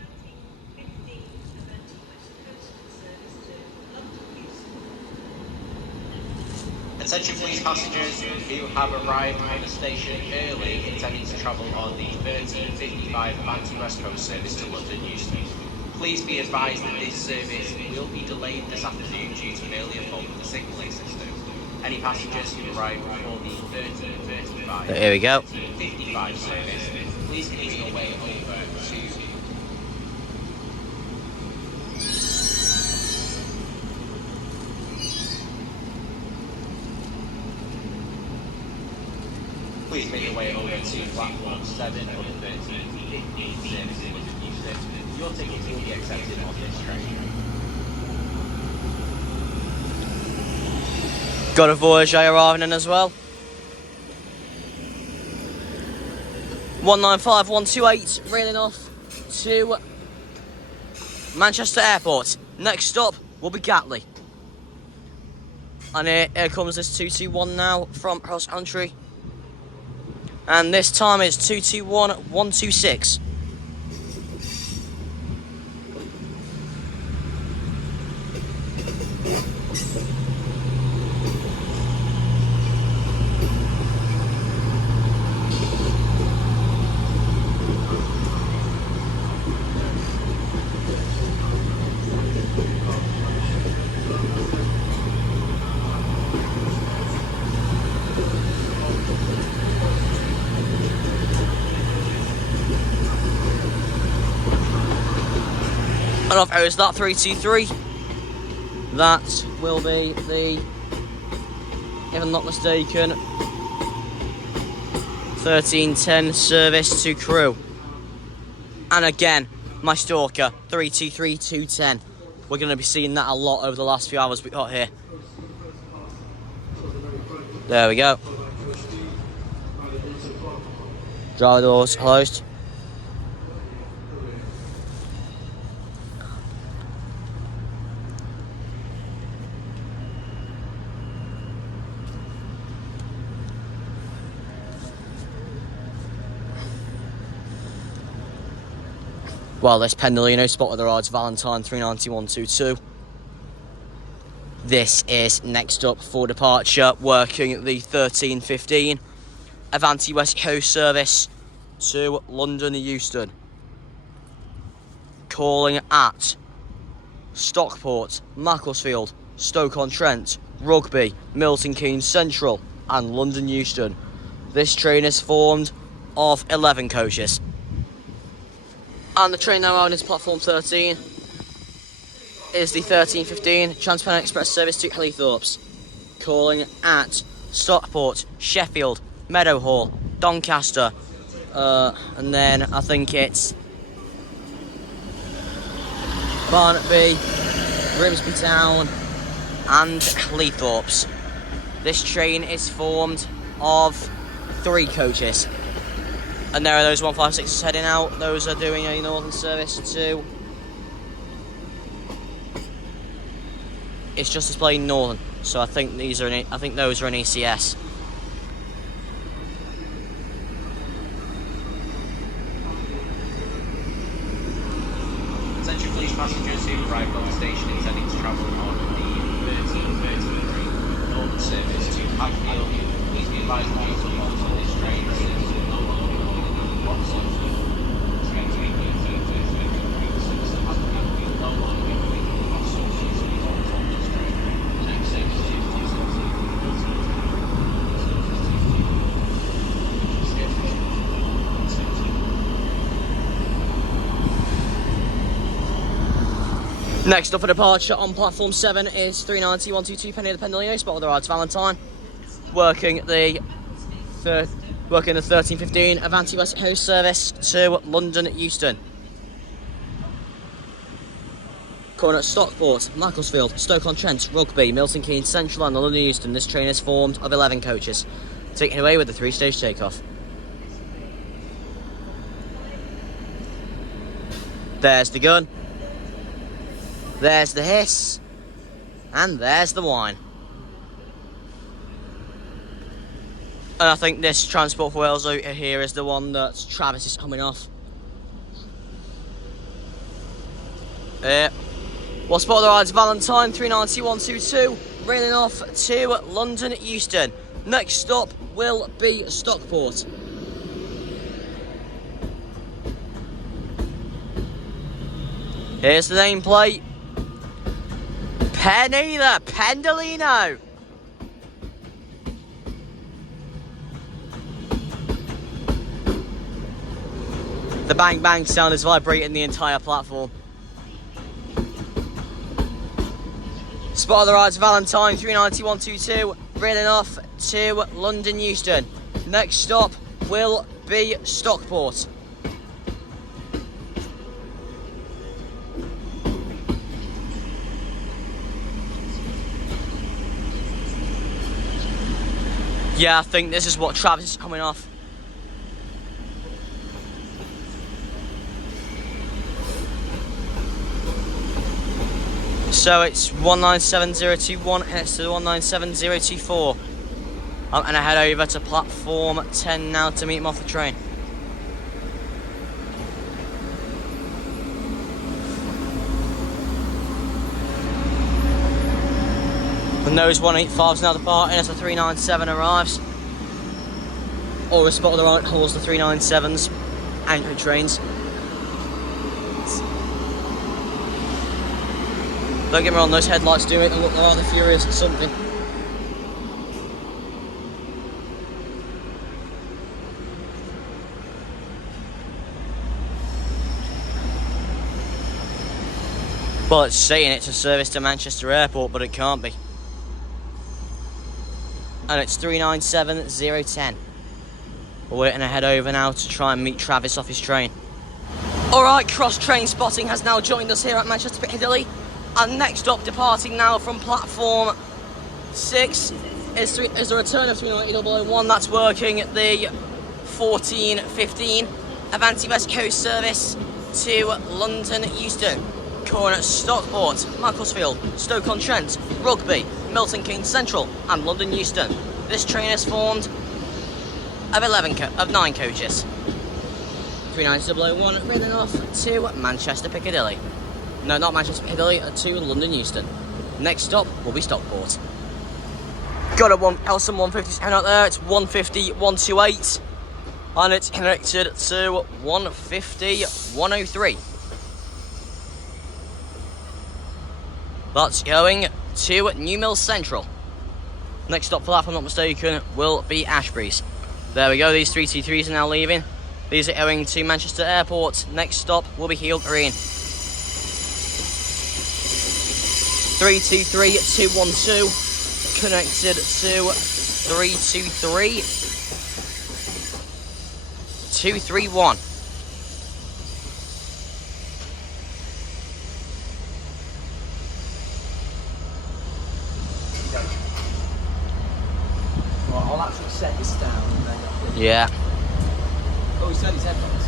Attention please passengers who have arrived at the station early intending to travel on the 13:55 Avanti West Coast service to London Euston. Please be advised that this service will be delayed this afternoon due to failure from the signalling system. Any passengers who arrive before the 13:35 Here we go. 55 service, please make your way over to Please make your way over to platform 7 of the 13:15 service in London Euston. Your tickets will be accepted on this train. Got a voyage arriving in as well. 195, 128 railing off to Manchester Airport. Next stop will be Gatwick. And here comes this 221 now from cross country. And this time it's 221, 126. And off goes that 323. That will be the, if I'm not mistaken, 1310 service to Crewe. And again, my stalker, 323210. We're going to be seeing that a lot over the last few hours we got here. There we go. Driver doors closed. Well, this Pendolino spotted the rides Valentine 39122. This is next up for departure, working the 1315 Avanti West Coast service to London Euston. Calling at Stockport, Macclesfield, Stoke-on-Trent, Rugby, Milton Keynes Central and London Euston. This train is formed of 11 coaches. And the train now on is platform 13 is the 1315 Transpennine Express service to Cleethorpes. Calling at Stockport, Sheffield, Meadowhall, Doncaster, and then I think it's Barnaby, Grimsby Town and Cleethorpes. This train is formed of 3 coaches. And there are those 156s heading out. Those are doing a northern service to... It's just displaying northern, so I think those are an ECS. Attention police passengers who arrived on the station intending to travel on the 1333 northern service to Piccadilly. Please be advised that you will monitor this train since no longer lots of trains being used to no longer being lots of sources on this train. The next service is Next up for departure on platform 7 is 390-122 Penny of the Pendolino, spot of the rides Valentine. Working the 1315 Avanti West Coast service to London Euston. Calling at Stockport, Macclesfield, Stoke-on-Trent, Rugby, Milton Keynes Central and London Euston. This train is formed of 11 coaches. Taking away with the 3-stage takeoff. There's the gun. There's the hiss. And there's the whine. And I think this Transport for Wales out here is the one that Travis is coming off. Well, spot the rides Valentine 390-122, railing off to London Euston. Next stop will be Stockport. Here's the nameplate. Penny the Pendolino. The bang bang sound is vibrating the entire platform. Spot of the rides Valentine 390-122, railing off to London Euston. Next stop will be Stockport. Yeah, I think this is what Travis is coming off. So it's 197021 and it's to 197024. I'm going to head over to platform 10 now to meet him off the train. And those 185s now departing as the 397 arrives. Or the spot of the right hauls the 397s, anchoring trains. Don't get me wrong, those headlights do it and look rather furious at something. Well, it's saying it's a service to Manchester Airport, but it can't be. And it's 397010. We're waiting to head over now to try and meet Travis off his train. Alright, cross train spotting has now joined us here at Manchester Piccadilly. And next up, departing now from platform 6 is the return of 39001. That's working at the 1415 Avanti West Coast service to London Euston. Calling at Stockport, Macclesfield, Stoke-on-Trent, Rugby, Milton Keynes Central and London Euston. This train is formed of 9 coaches. 39001 ridden off to Manchester Piccadilly. No, not Manchester Piccadilly, to London Euston. Next stop will be Stockport. Got a Elson 157 out there, it's 150 128 and it's connected to 150 103. That's going to New Mills Central. Next stop for that, if I'm not mistaken, will be Ashbury's. There we go, these 323s are now leaving. These are going to Manchester Airport. Next stop will be Heel Green. 323 212 connected to 323 231. Right, I'll actually set this down and then. Yeah. Oh, he's turned his headphones.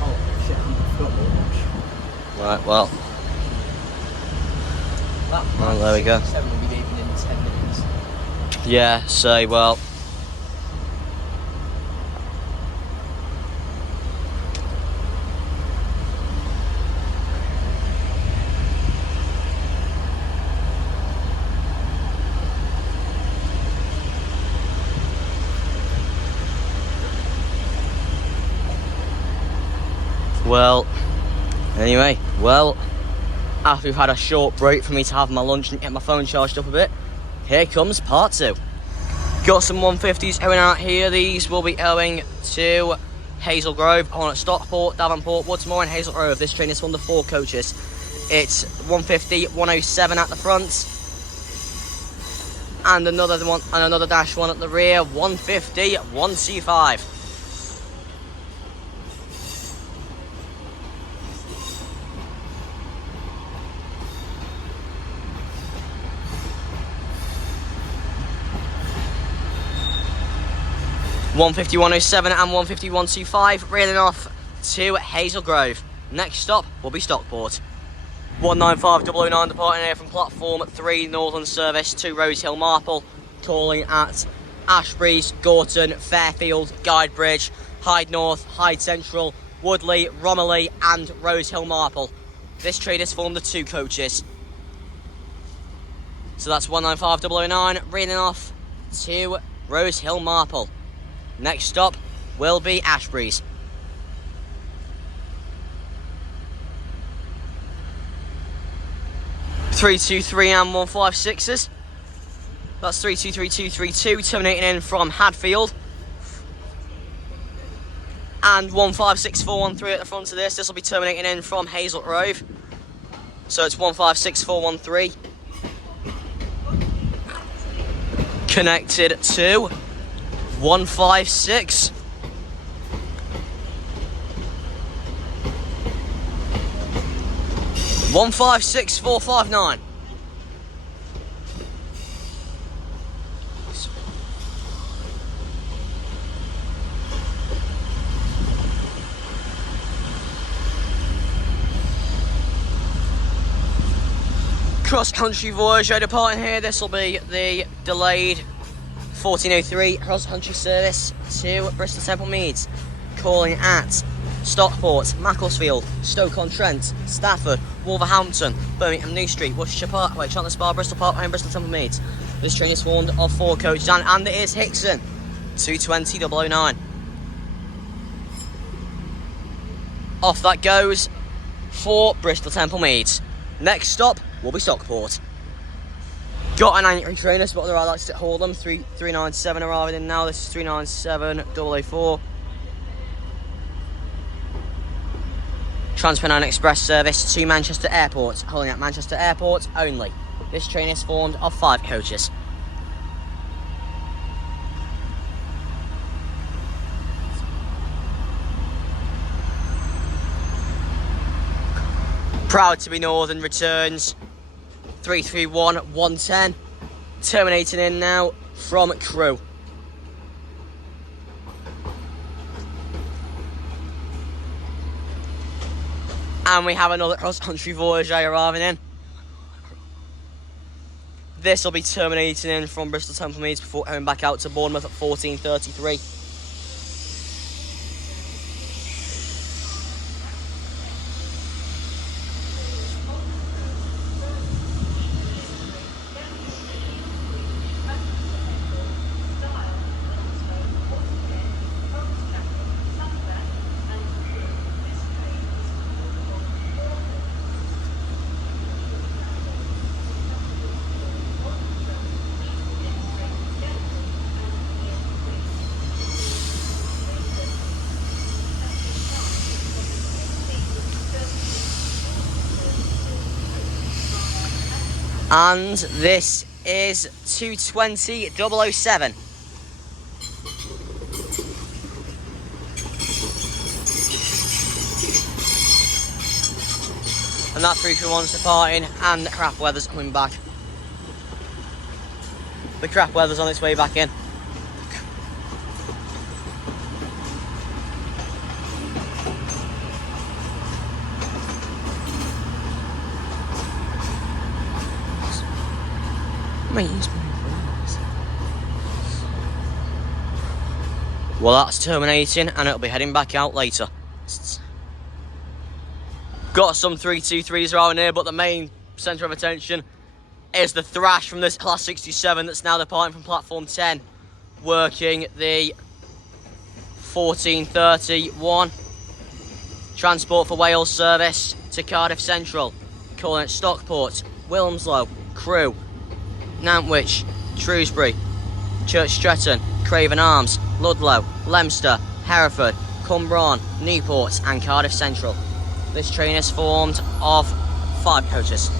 Oh shit, I forgot what Right, well. that Oh, there we go. 7 will be leaving in 10 minutes. Yeah, so, well. Well, anyway, after we've had a short break for me to have my lunch and get my phone charged up a bit, here comes part 2. Got some 150s going out here. These will be going to Hazel Grove, on at Stockport, Davenport, Woodsmore and Hazel Grove. This train is from the 4 coaches. It's 150 107 at the front. And another one, and another dash one at the rear, 150 125. $150 107 and $150 125 railing off to Hazel Grove. Next stop will be Stockport. 195 departing here from platform 3 Northern service to Rose Hill Marple, calling at Ashbury's, Gorton, Fairfield, Guidebridge, Hyde North, Hyde Central, Woodley, Romilly and Rose Hill Marple. This train is formed of 2 coaches. So that's 195 railing off to Rose Hill Marple. Next stop will be Ashbury's. $323 and 156s. That's 323232 terminating in from Hadfield. And 156413 at the front of this. This will be terminating in from Hazel Grove. So it's 156413. Connected to 156. One 156,459. Cross-country Voyager departing here. This will be the delayed 1403 cross-country service to Bristol Temple Meads, calling at Stockport, Macclesfield, Stoke-on-Trent, Stafford, Wolverhampton, Birmingham New Street, Worcestershire Parkway, Chandler Spa, Bristol Parkway and Bristol Temple Meads. This train is formed of 4 coaches and it is Hickson, 220 Off that goes for Bristol Temple Meads. Next stop will be Stockport. Got an angry trainer, spotted the right lights at Hordham, 397 arriving in now. This is 397 004. Transpennine Express service to Manchester Airport, holding at Manchester Airport only. This train is formed of 5 coaches. Proud to be Northern returns 331 110, terminating in now from Crewe. And we have another cross-country voyager arriving in. This will be terminating in from Bristol Temple Meads before coming back out to Bournemouth at 14:33. And this is 2:20:007. And that 331's departing, and the crap weather's coming back. The crap weather's on its way back in. Well, that's terminating, and it'll be heading back out later. Got some 323s around here, but the main centre of attention is the thrash from this Class 67 that's now departing from platform 10, working the 14:31 Transport for Wales service to Cardiff Central, calling at Stockport, Wilmslow, Crewe, Nantwich, Shrewsbury, Church Stretton, Craven Arms, Ludlow, Leicester, Hereford, Cumbrawn, Newport and Cardiff Central. This train is formed of 5 coaches.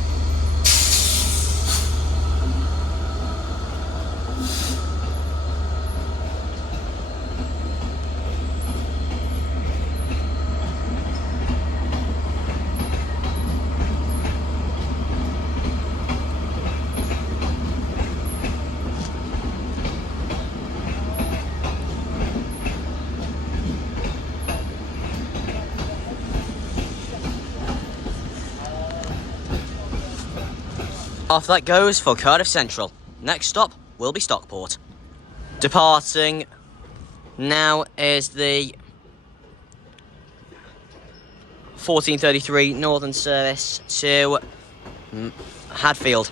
Off that goes for Cardiff Central. Next stop will be Stockport. Departing now is the 14:33 Northern service to Hadfield,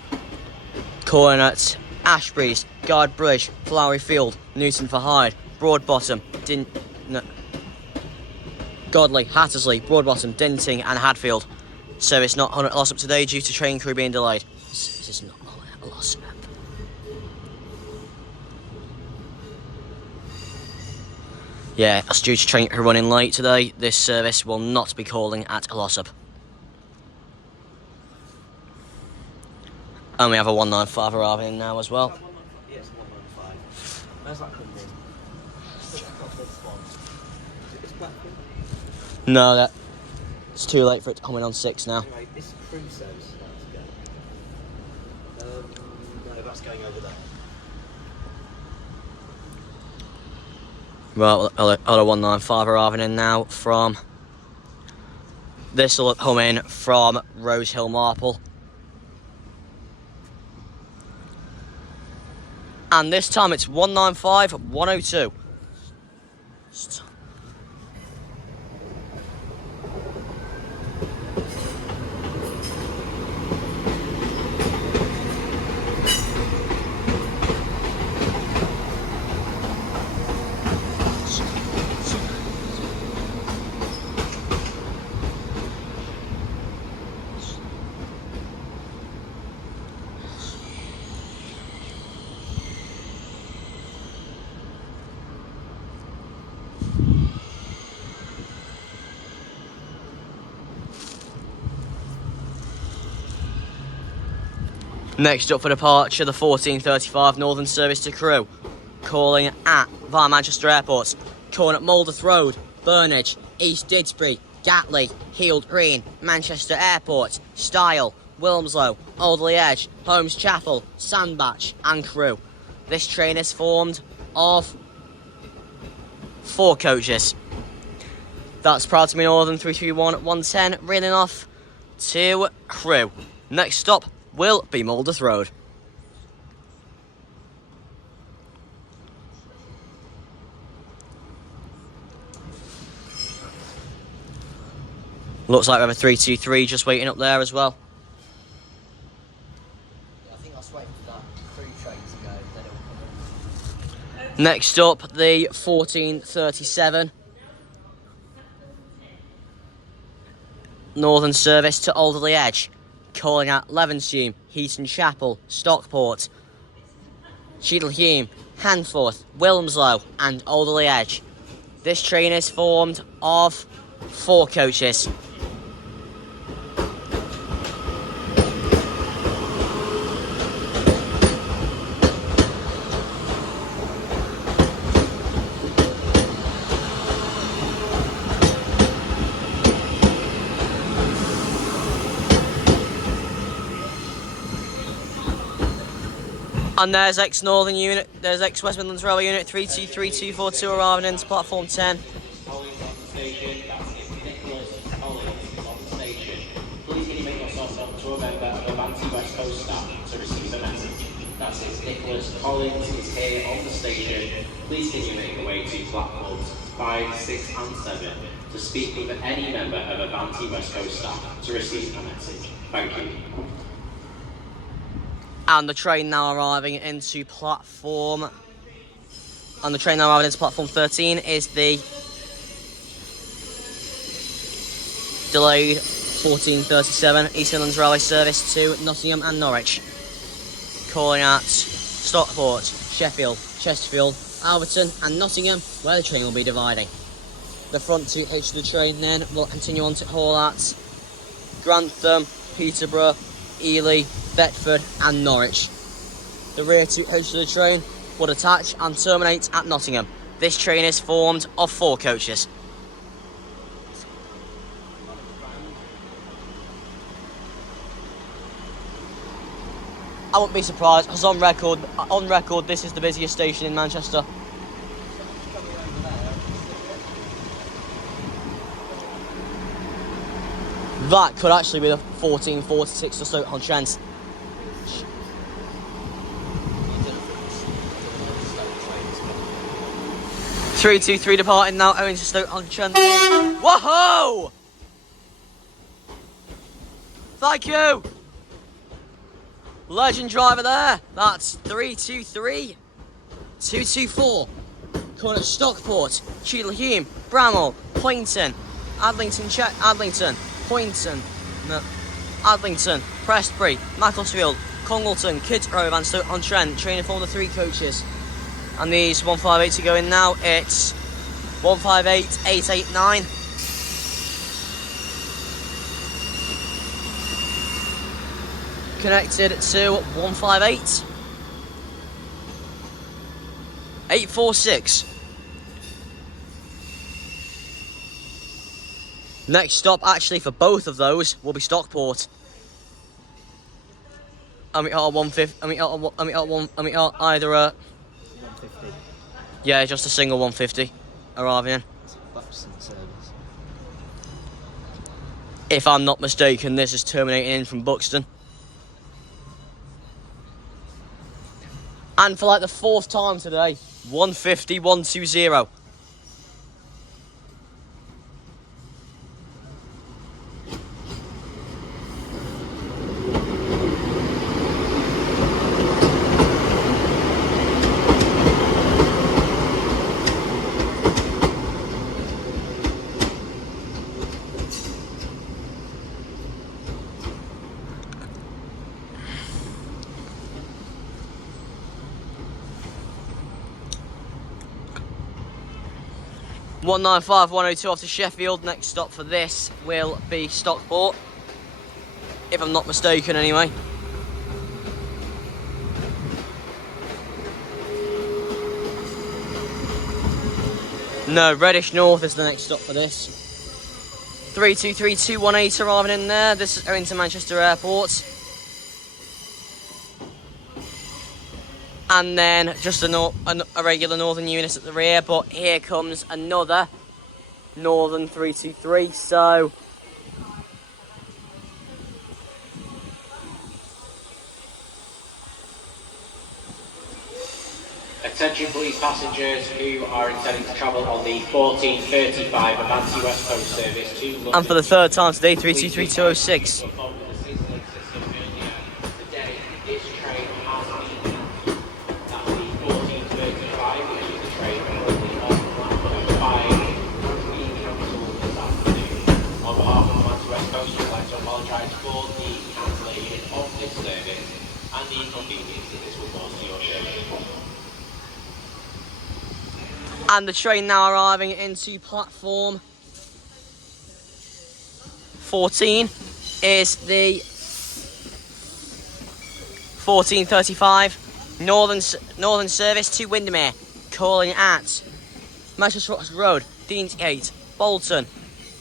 calling at Ashbury's, Guardbridge, Flowery Field, Newton for Hyde, Broadbottom, Godley, Hattersley, Broadbottom, Dinting and Hadfield. Service not on loss up today due to train crew being delayed. This is not a loss. Yeah, that's due to train crew running late today. This service will not be calling at Glossop. And we have a 195 arriving in now as well. Yes, 195. Where's that coming in? It's Blackpool? No, it's too late for it to come in on 6 now. Anyway, it's crew service. No, that's going over there. Well, other 195 arriving in now from... This will come in from Rosehill Marple. And this time it's 195 102. Next up for departure, the 14:35 Northern service to Crewe, calling at via Manchester Airport, calling at Moldith Road, Burnage, East Didsbury, Gatley, Heald Green, Manchester Airport, Stile, Wilmslow, Alderley Edge, Holmes Chapel, Sandbach and Crewe. This train is formed of 4 coaches. That's proud to be Northern 331 110, reeling off to Crewe. Next stop will be Moldith Road. Looks like we have a 323 just waiting up there as well. I think I'll wait for that through train to go, then it'll come in. Next up, the 14:37 Northern service to Alderley Edge, calling at Levenshulme, Heaton Chapel, Stockport, Cheadlehume, Hanforth, Wilmslow and Alderley Edge. This train is formed of 4 coaches. And there's ex-Northern unit, there's ex-West Midlands Railway unit 323242 arriving into platform 10. Collins on the station, that's Nicholas Collins is on the station. Please can you make yourself up to a member of Avanti West Coast staff to receive the message. That's it, Nicholas Collins is here on the station. Please can you make your way to platforms 5, 6 and 7 to speak with any member of Avanti West Coast staff to receive the message. Thank you. And the train now arriving into platform 13 is the delayed 14:37 East Midlands Railway service to Nottingham and Norwich, calling at Stockport, Sheffield, Chesterfield, Alverton and Nottingham, where the train will be dividing. The front 2 H of the train then will continue on to haul at Grantham, Peterborough, Ely, Thetford and Norwich. The rear 2 coaches of the train would attach and terminate at Nottingham. This train is formed of 4 coaches. I wouldn't be surprised because on record this is the busiest station in Manchester. That could actually be the 1446 to Stoke-on-Trent. 323 departing now, owing to Stoke-on-Trent. Whoa! Thank you! Legend driver there. That's 323. 224. Calling at Stockport, Cheadlehume, Bramall, Poynton, Adlington, Poynton, Adlington, Prestbury, Macclesfield, Congleton, Kidsgrove and Stoke-on-Trent. Training for the 3 coaches. And these 158 to go in now. It's 158889. Connected to 158 846. Next stop actually for both of those will be Stockport. And we are 150. And we are either a 150. yeah, just a single 150 arriving in. It's a Buxton service. If I'm not mistaken, this is terminating in from Buxton. And for like the 4th time today, 150 120. One 195 102 off to Sheffield. Next stop for this will be Stockport, if I'm not mistaken anyway. No, Reddish North is the next stop for this. 323218 arriving in there. This is going to Manchester Airport. And then just a regular Northern unit at the rear, but here comes another Northern 323, so... Attention please passengers who are intending to travel on the 1435 Avanti West Coast service to London. And for the third time today, 323206. And the train now arriving into platform 14 is the 1435 Northern service to Windermere, calling at Manchester Road, Deansgate, Bolton,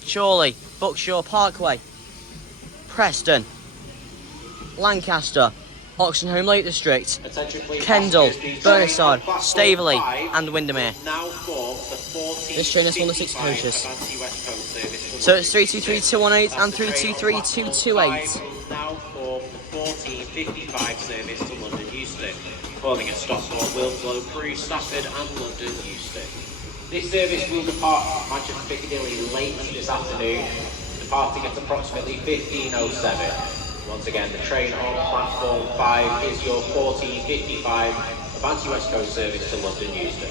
Chorley, Buckshaw Parkway, Preston, Lancaster, Oxenholme Lake District, Kendal, Burnside, Staveley and Windermere. This train has one of 6 coaches. So it's 323218 and 323228. Now for the 1455 service to London Euston, calling at Stockport, Wilmslow, Crewe, Stafford and London Euston. This service will depart Manchester Piccadilly late this afternoon, departing at approximately 15:07. Once again, the train on platform 5 is your 1455 Avanti West Coast service to London Euston.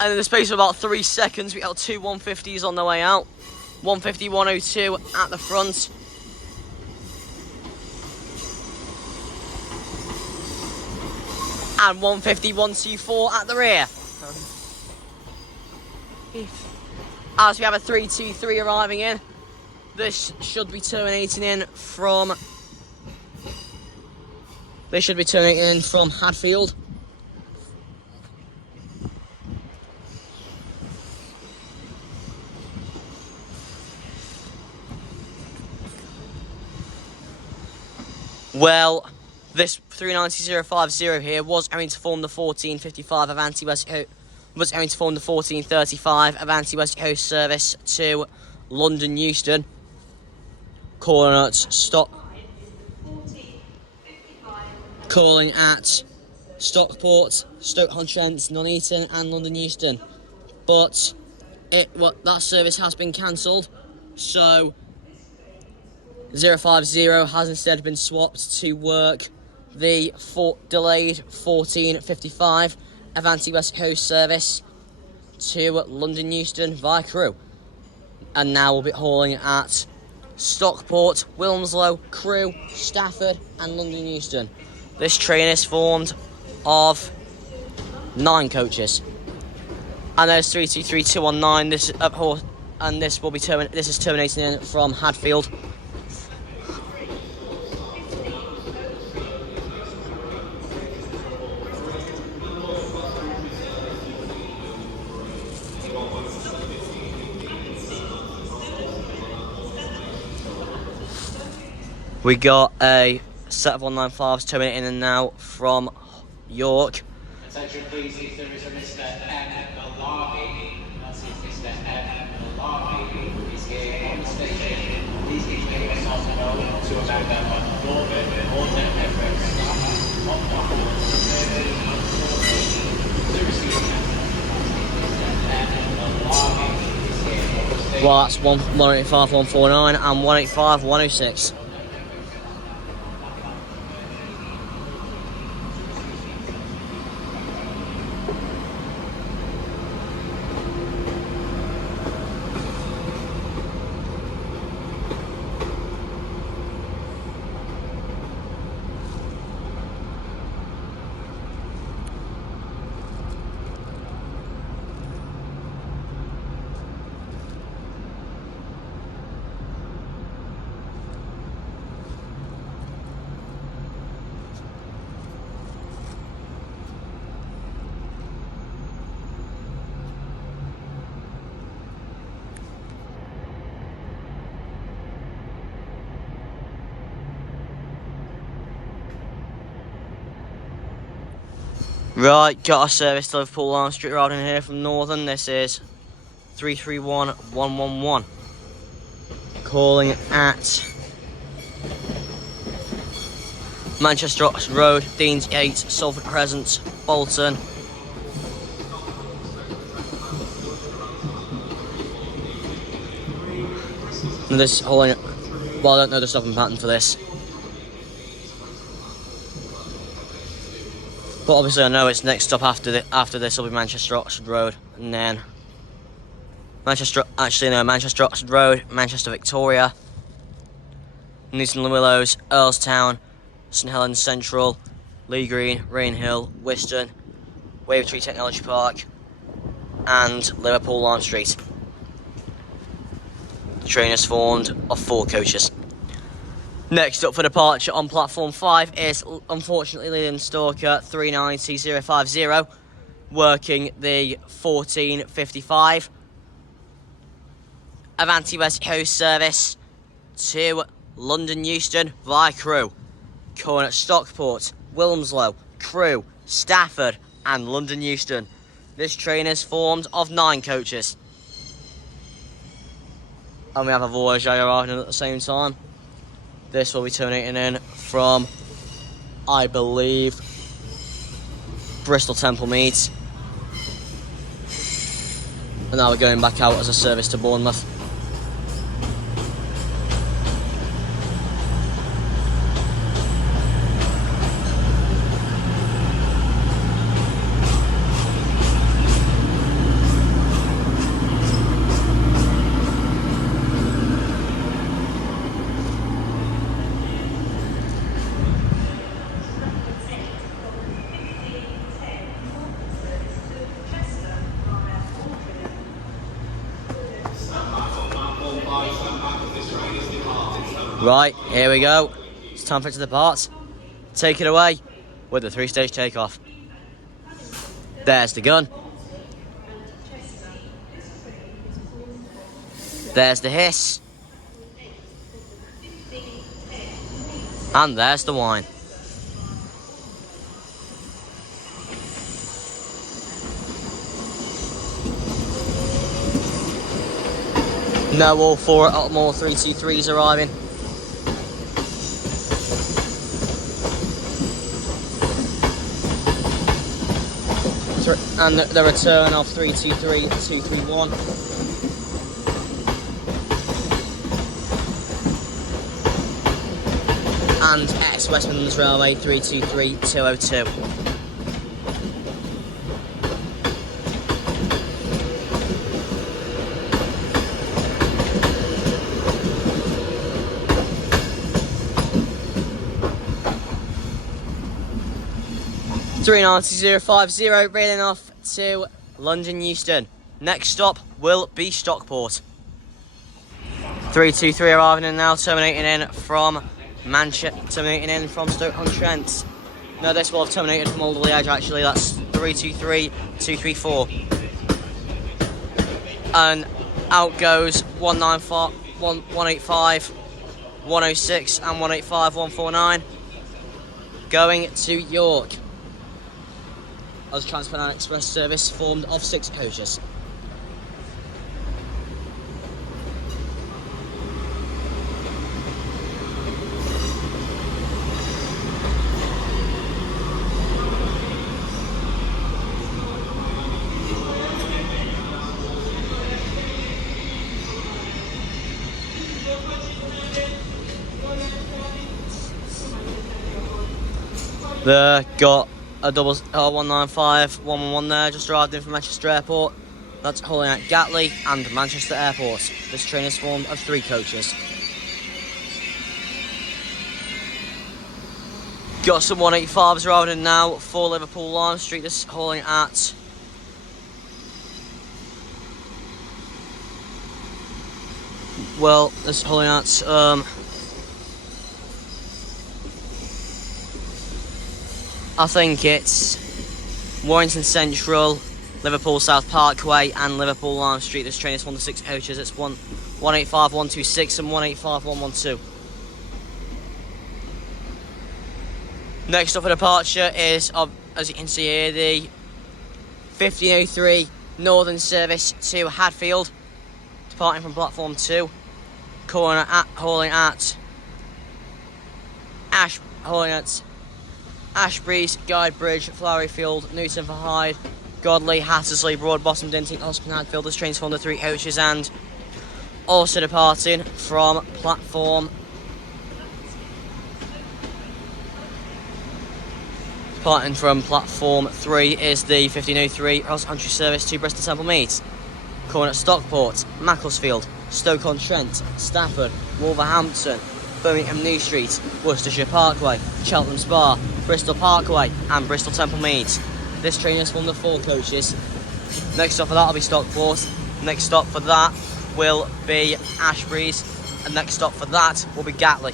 And in the space of about 3 seconds, we got 2 150s on the way out. 150 102 at the front. And 150 124 at the rear. As we have a 323 arriving in. This should be terminating in from... They should be turning in from Hadfield. Well, this 39050 here was going to form the 1455 Avanti West Coast, was going to form the 1435 Avanti West Coast service to London Euston. Calling at Stockport, Stoke-on-Trent, Nuneaton and London Euston. But that service has been cancelled, so 050 has instead been swapped to work the delayed 1455 Avanti West Coast service to London Euston via Crewe. And now we'll be hauling at Stockport, Wilmslow, Crewe, Stafford and London Euston. This train is formed of 9 coaches. And there's 323219. This will be this is terminating in from Hadfield. We got a set of 195s terminating in now from York. Attention please, if there is a Mr. M. Malawi, that's if Mr. M. Malawi is here on the station. Please give me a soft no to a member of Northern Everett staff on platform 13 and 14 to receive Mr. M. Malawi is here on the station. Well, that's 185 149 and 185 106. Right, got a service to Liverpool Arm Street Road in here from Northern. This is 331111. Calling at Manchester Oxford Road, Deansgate, Salford Crescent, Bolton. And this calling, well, I don't know the stopping pattern for this. But obviously I know its next stop after this will be Manchester Oxford Road, and then Manchester Oxford Road, Manchester Victoria, Newton Le Willows, Earlstown, St Helens Central, Lee Green, Rainhill, Wiston, Wavertree Technology Park, and Liverpool Arm Street. The train is formed of 4 coaches. Next up for departure on platform 5 is, unfortunately, Leland Stalker 390050, working the 14:55 Avanti West Coast service to London Euston via Crewe, calling at Stockport, Wilmslow, Crewe, Stafford and London Euston. This train is formed of 9 coaches. And we have a Voyager arriving at the same time. This will be terminating in from, I believe, Bristol Temple Meads. And now we're going back out as a service to Bournemouth. Right, here we go. It's time for it to depart. Take it away with the 3-stage takeoff. There's the gun. There's the hiss. And there's the whine. Now all 4 Otmore 323s arriving. And the return of 323 231. And ex West Midlands Railway 323 202. $390,050 railing off to London Euston. Next stop will be Stockport. 323 arriving in now, terminating in from Stoke-on-Trent. No, this will have terminated from Alderley Edge actually. That's 323 234. And out goes 195, 185, 106 and 185 149. Going to York. As Transpennine Express service formed of 6 coaches. There got a double 195 111 there, just arrived in from Manchester Airport. That's hauling at Gatley and Manchester Airport. This train is formed of 3 coaches. Got some 185s arriving in now for Liverpool Lime Street. This is hauling at this is hauling at I think it's Warrington Central, Liverpool South Parkway and Liverpool Lime Street. This train is formed of 6 coaches. It's 185 126 and 185 112. Next up for departure is as you can see here, the 1503 Northern service to Hadfield, departing from platform 2, hauling at Ashbury's, Guidebridge, Floweryfield, Newton for Hyde, Godley, Hattersley, Broadbottom, Dinting, Hospen, Hadfield. This train's from the 3 coaches, and also departing from platform Departing from platform 3 is the 1503 Cross Country service to Bristol Temple Meads. Calling at Stockport, Macclesfield, Stoke-on-Trent, Stafford, Wolverhampton, Birmingham New Street, Worcestershire Parkway, Cheltenham Spa, Bristol Parkway and Bristol Temple Meads. This train is from the 4 coaches. Next stop for that will be Stockport. Next stop for that will be Ashbury's. And next stop for that will be Gatley.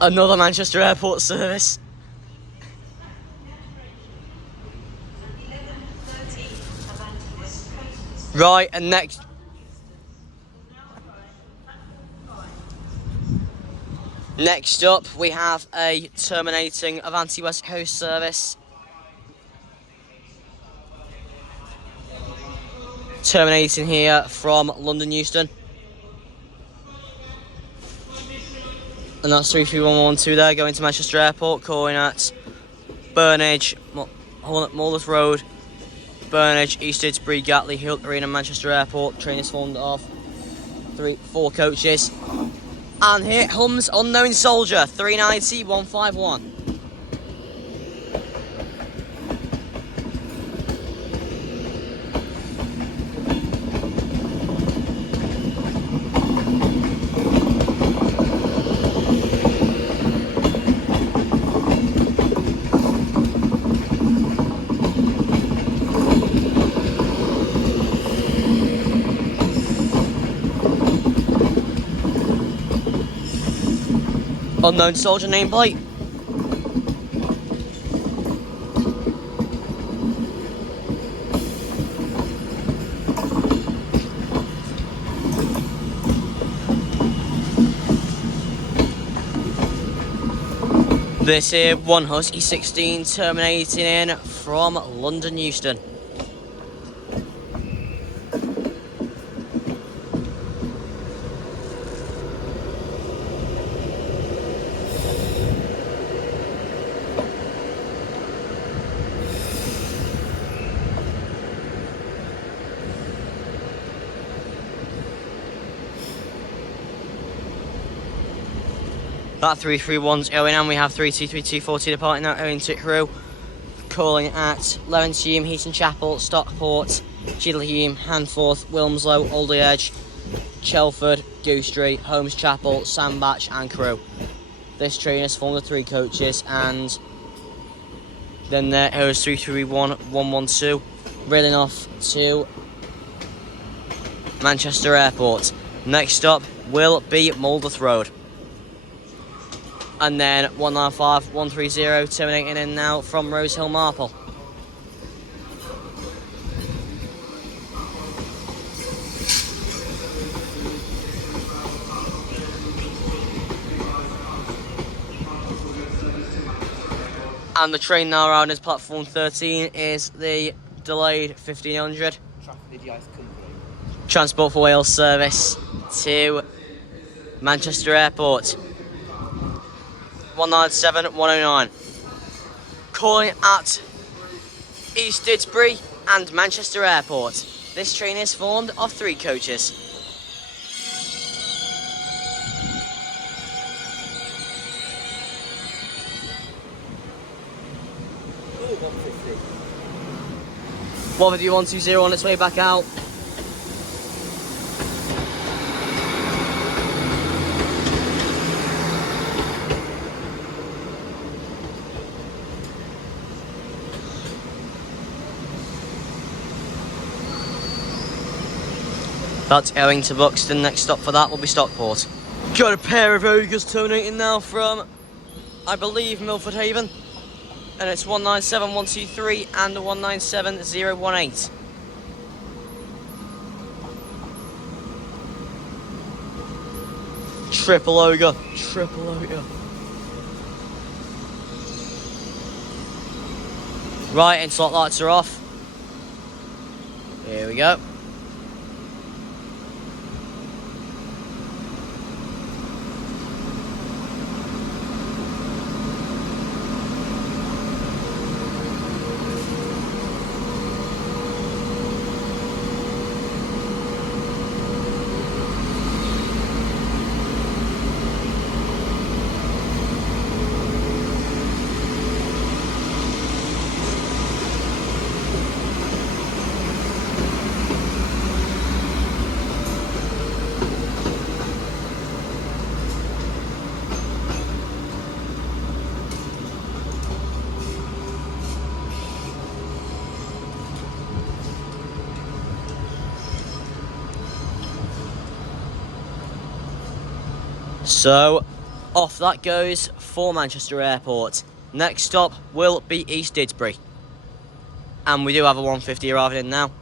Another Manchester Airport service. Right, and next up we have a terminating Avanti West Coast service. Terminating here from London Euston. And that's 33112 there, going to Manchester Airport, calling at Burnage, Morleth Road, Burnage, East Didsbury, Gatley, Hill Arena, Manchester Airport. Train is formed of 4 coaches. And here comes Unknown Soldier, 390 151. Unknown Soldier nameplate. This here, 1 Husky 16 terminating in from London Euston. That 331's going, and we have 323240 departing now owing to Crewe. Calling at Levenshulme, Heaton Chapel, Stockport, Chiddlehume, Handforth, Wilmslow, Alder Edge, Chelford, Goostrey, Holmes Chapel, Sandbach and Crewe. This train is formed of 3 coaches, and then there goes 331112 railing off to Manchester Airport. Next stop will be Moldeth Road. And then 195 130 terminating in now from Rosehill Marple. And the train now around is platform 13 is the delayed 1500 Transport for Wales service to Manchester Airport. 197 109. Calling at East Didsbury and Manchester Airport. This train is formed of 3 coaches. Ooh, 150. 150 on its way back out. That's going to Buxton. Next stop for that will be Stockport. Got a pair of Ogres terminating now from, I believe, Milford Haven. And it's 197 123 and 197 018. Triple ogre, triple ogre. Right, interlock lights are off. Here we go. So, off that goes for Manchester Airport. Next stop will be East Didsbury. And we do have a 150 arriving in now.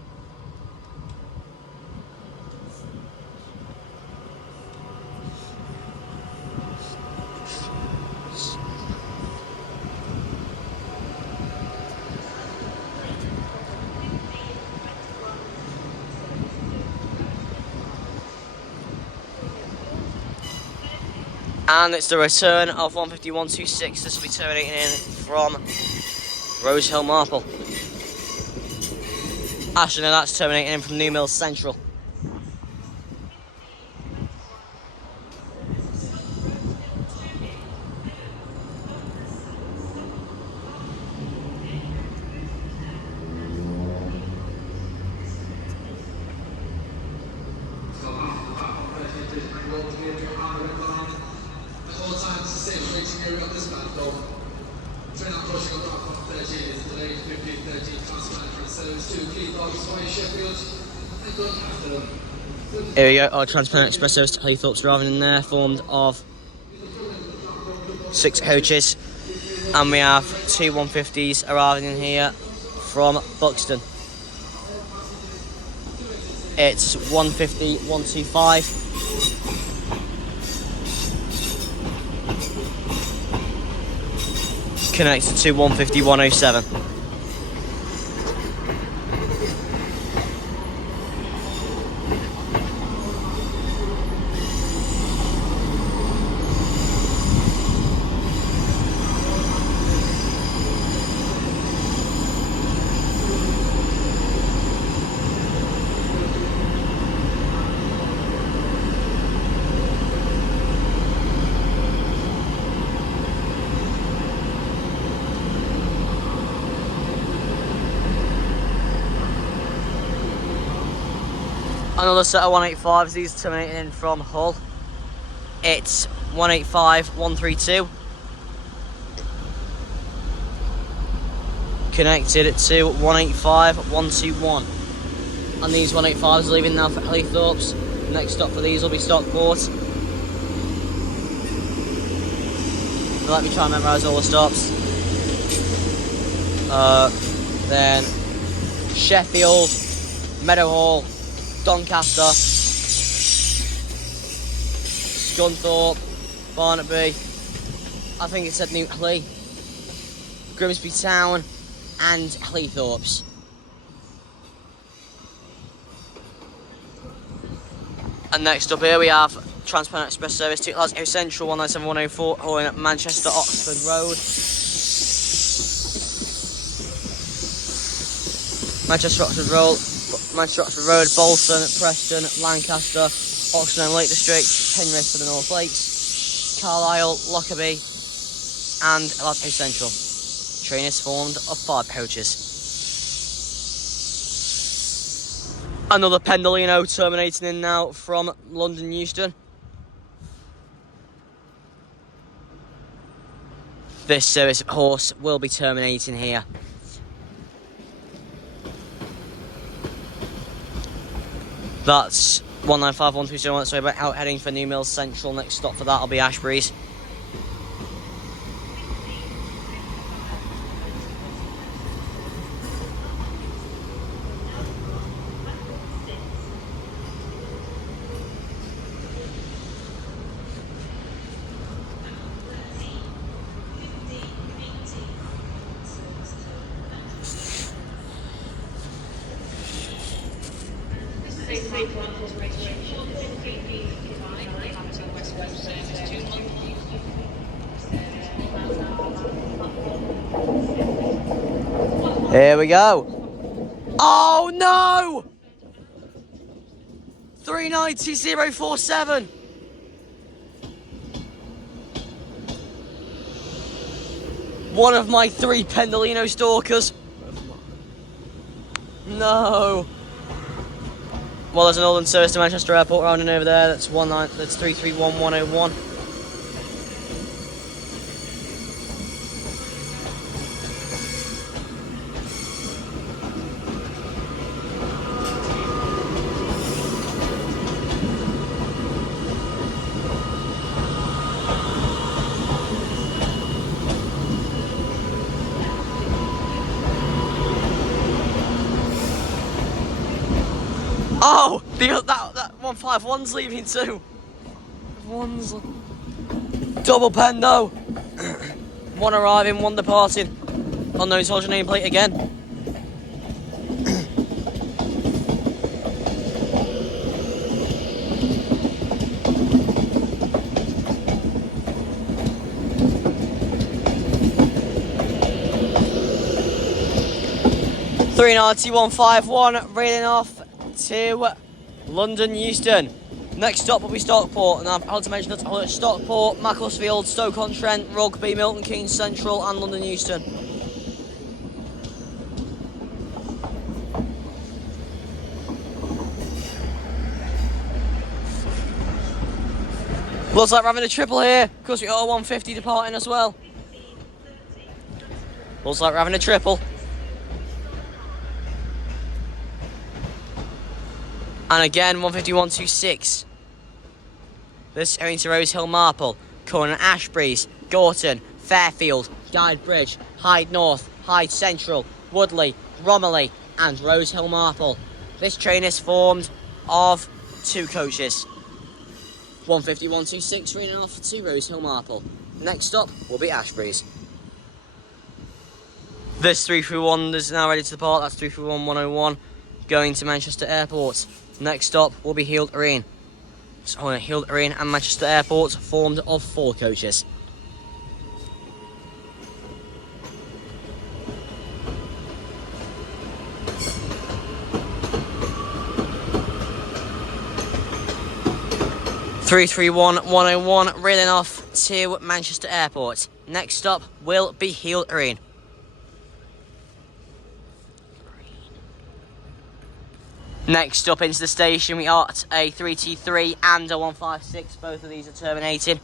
And it's the return of 15126. This will be terminating in from Rosehill Marple. Actually, no, that's terminating in from New Mills Central. Here we go, our Transparent Express service to Cleethorpes arriving in there, formed of 6 coaches, and we have 2 150s arriving in here from Buxton. It's 150 125. Connected to 150 107. Another set of 185s, these terminating in from Hull. It's 185 132. Connected to 185 121. And these 185s are leaving now for Cleethorpes. Next stop for these will be Stockport. So let me try and memorise all the stops. Then Sheffield, Meadowhall, Doncaster, Scunthorpe, Barnaby, I think it said Newtley, Grimsby Town, and Cleethorpes. And next up here we have Transparent Express service to Glasgow Central 197104, hauling at Manchester Oxford Road. Manchester Oxford Road, Bolton, Preston, Lancaster, Oxford and Lake District, Penrith for the North Lakes, Carlisle, Lockerbie, and Glasgow Central. Train is formed of 5 coaches. Another Pendolino terminating in now from London Euston. This service, of course, will be terminating here. That's 195 130 on its way back out, heading for New Mills Central. Next stop for that will be Ashbury's. Here we go. Oh no! 390,047. One of my 3 Pendolino stalkers. No. Well, there's an Northern service to Manchester Airport rounding over there. That's 331101. Oh, that 151's leaving too. One's double Pendo. One arriving, one departing. Unknown soldier nameplate again. (39151) reeling off to London Euston. Next stop will be Stockport, and I've had to mention that Stockport, Macclesfield, Stoke-on-Trent, Rugby, Milton Keynes Central, and London Euston. Looks like we're having a triple here, because we got a 150 departing as well. Looks like we're having a triple. And again, 151.26. This going to Rose Hill Marple, Corner Ashbury's, Gorton, Fairfield, Guide Bridge, Hyde North, Hyde Central, Woodley, Romilly, and Rose Hill Marple. This train is formed of 2 coaches. 151.26 running off to Rose Hill Marple. Next stop will be Ashbury's. This 331 is now ready to depart. That's 331-101 going to Manchester Airport. Next stop will be Heald Arena. So Heald Arena and Manchester Airport formed of 4 coaches. (331-101) reeling off to Manchester Airport. Next stop will be Heald Arena. Next up into the station, we got a 323 and a 156. Both of these are terminating.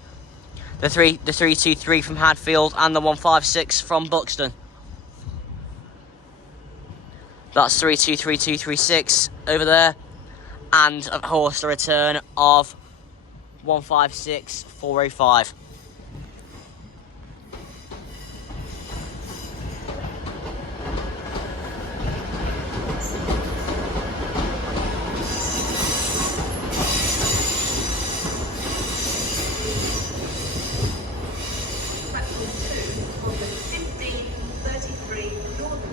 The 323 from Hadfield and the 156 from Buxton. That's 323236 over there. And of course the return of 156-405.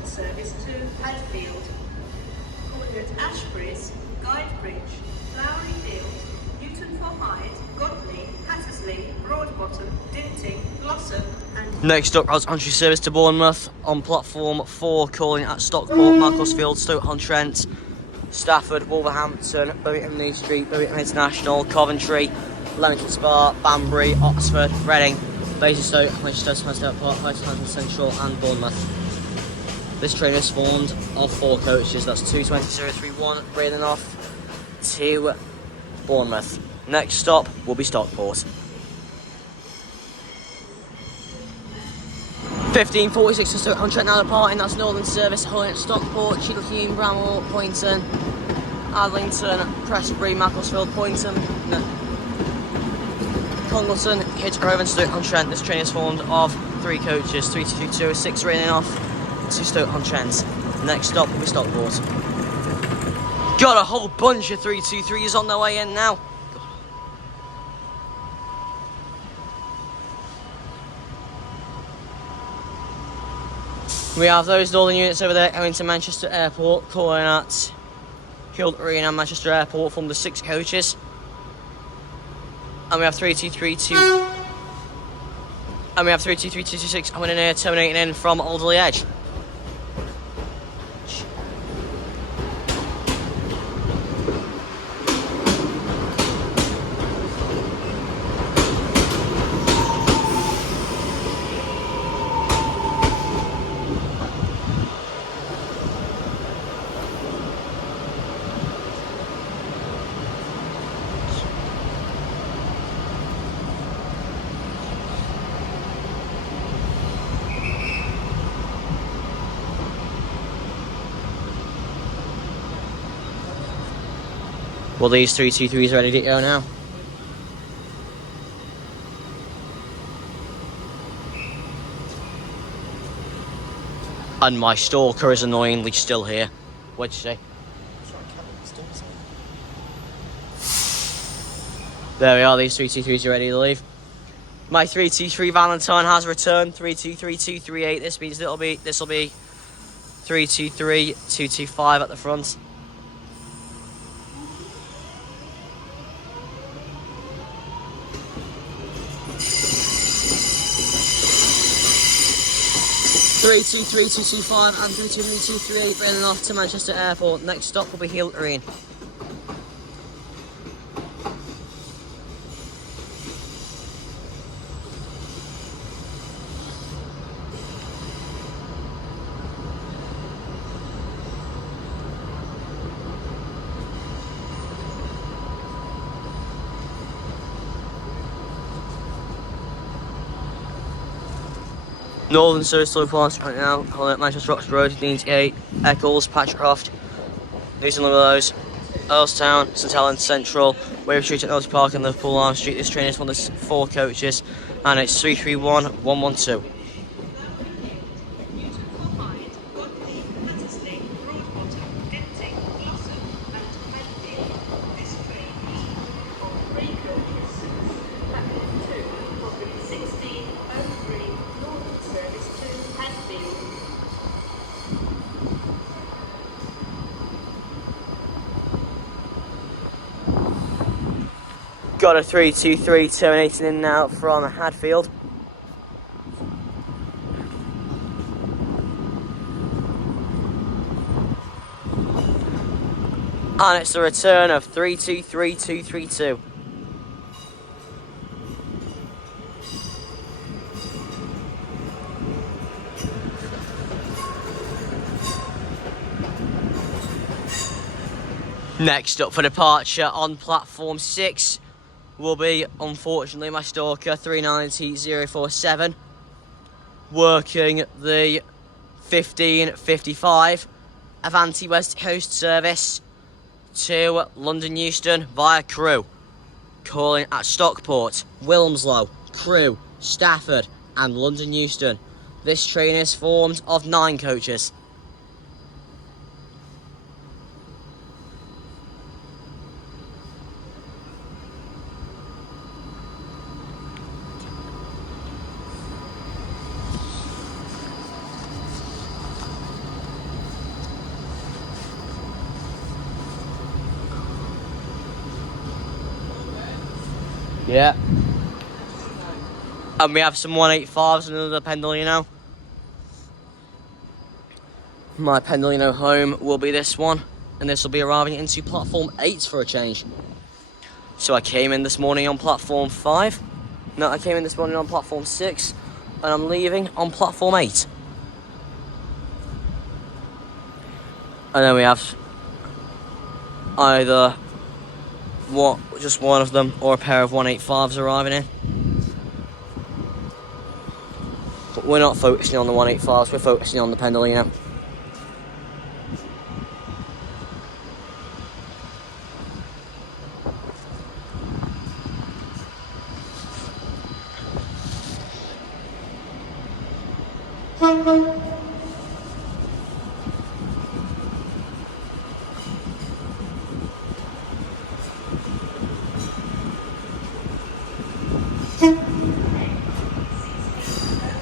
Service to Hadfield, Coordinate Ashbury's, Guide Bridge, Flowery Field, Newton for Hyde, Godley, Hattersley, Broadbottom, Dinting, Glossop, and... Next up, entry service to Bournemouth on platform 4, calling at Stockport, Macclesfield, Stoke-on-Trent, Stafford, Wolverhampton, Birmingham New Street, Birmingham International, Coventry, Leamington Spa, Banbury, Oxford, Reading, Basingstoke, Manchester, Stansted Park, Highton Central, and Bournemouth. This train is formed of 4 coaches. That's 220-031 reeling off to Bournemouth. Next stop will be Stockport. 15:46 to Stoke-on-Trent now departing. That's Northern Service, Hull at Stockport, Cheadle-Hulme, Bramwell, Poynton, Adlington, Prestbury, Macclesfield, Poynton, Congleton, Kidsgrove and Stoke-on-Trent. This train is formed of 3 coaches. 322-206 reeling off to Stoke-on-Trent. Next stop will be Stockport. Got a whole bunch of 323s on their way in now. We have those northern units over there going to Manchester Airport, calling at Heald Arena and Manchester Airport from the 6 coaches. And we have 323-2. And we have 323-226 coming in here, terminating in from Alderley Edge. Well, these 323s are ready to go now. And my stalker is annoyingly still here. What'd you say? There we are, these 323s are ready to leave. My 323 Valentine has returned, 323238. This means this will be 323225 at the front. Three two three two two five and 323238 bringing off to Manchester Airport. Next stop will be Hilton. Northern Surrey Slow Plants right now, calling at Manchester Roxton Road, Dean's Gate, Eccles, Patchcroft, Newton Willows, Earlstown, St Helens Central, Wave Street, Technology Park, and Liverpool Arm Street. This train is one of the 4 coaches, and it's 331112. Got a 323 terminating in now from Hadfield. And it's the return of 323232. Next up for departure on platform 6 will be, unfortunately, my stalker 390047, working the 1555 Avanti West Coast service to London Euston via Crewe, calling at Stockport, Wilmslow, Crewe, Stafford and London Euston. This train is formed of 9 coaches. Yeah. And we have some 185s and another Pendolino. My Pendolino home will be this one, and this will be arriving into platform 8 for a change. So I came in this morning on platform 5. No, I came in this morning on platform 6, and I'm leaving on platform 8. And then we have either just one of them or a pair of 185s arriving in. But we're not focusing on the 185s, we're focusing on the Pendolino.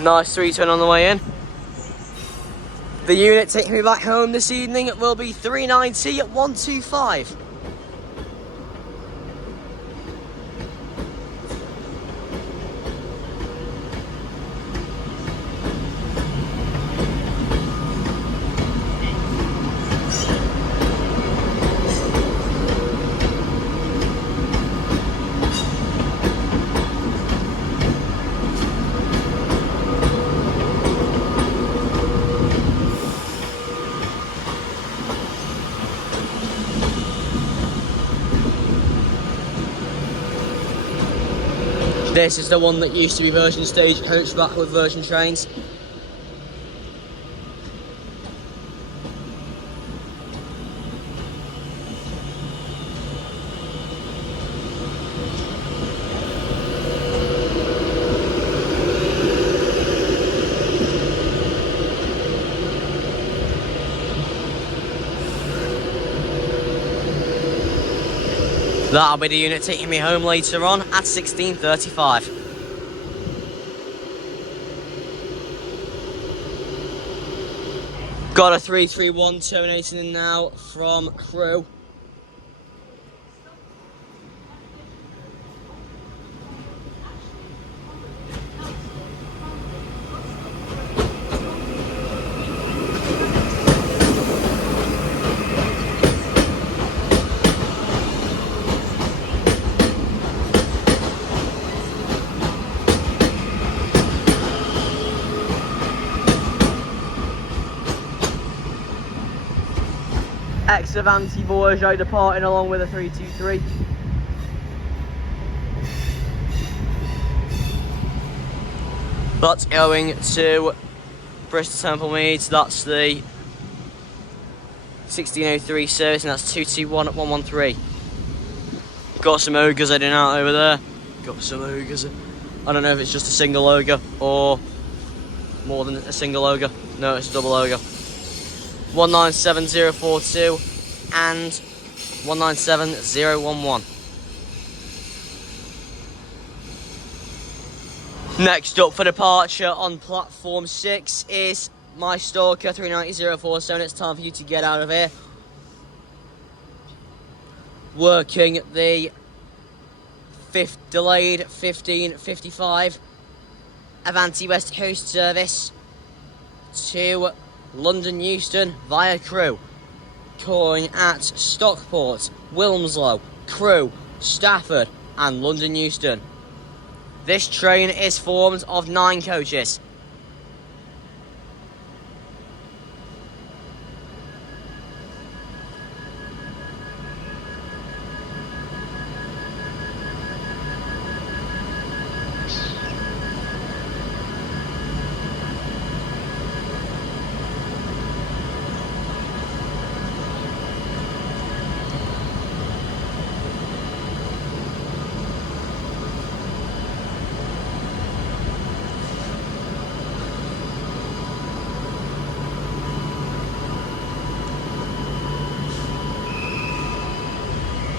Nice 3-turn on the way in. The unit taking me back home this evening will be 390 at 125. This is the one that used to be Virgin Stagecoach back with Virgin Trains. That'll be the unit taking me home later on at 16:35. Got a 331 terminating in now from Crewe. Ex-Avanti Voyageur departing along with a 323. That's going to Bristol Temple Meads. That's the 1603 service, and that's 221 at 113. Got some ogres heading out over there. Got some ogres. I don't know if it's just a single ogre or more than a single ogre. No, it's a double ogre. 197042 and 197011. Next up for departure on platform 6 is my Stalker 390047. It's time for you to get out of here. Working the delayed 1555 Avanti West Coast service to London Euston via Crewe, calling at Stockport, Wilmslow, Crewe, Stafford and London Euston. This train is formed of 9 coaches.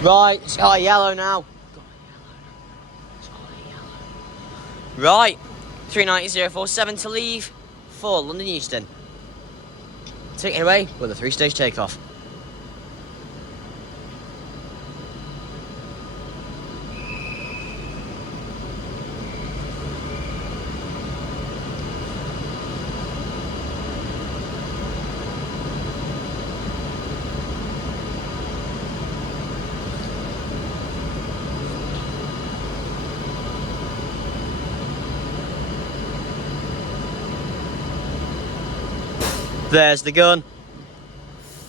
Right, it's got yellow now. Right, 390047 to leave for London Euston. Take it away with a 3-stage takeoff. There's the gun,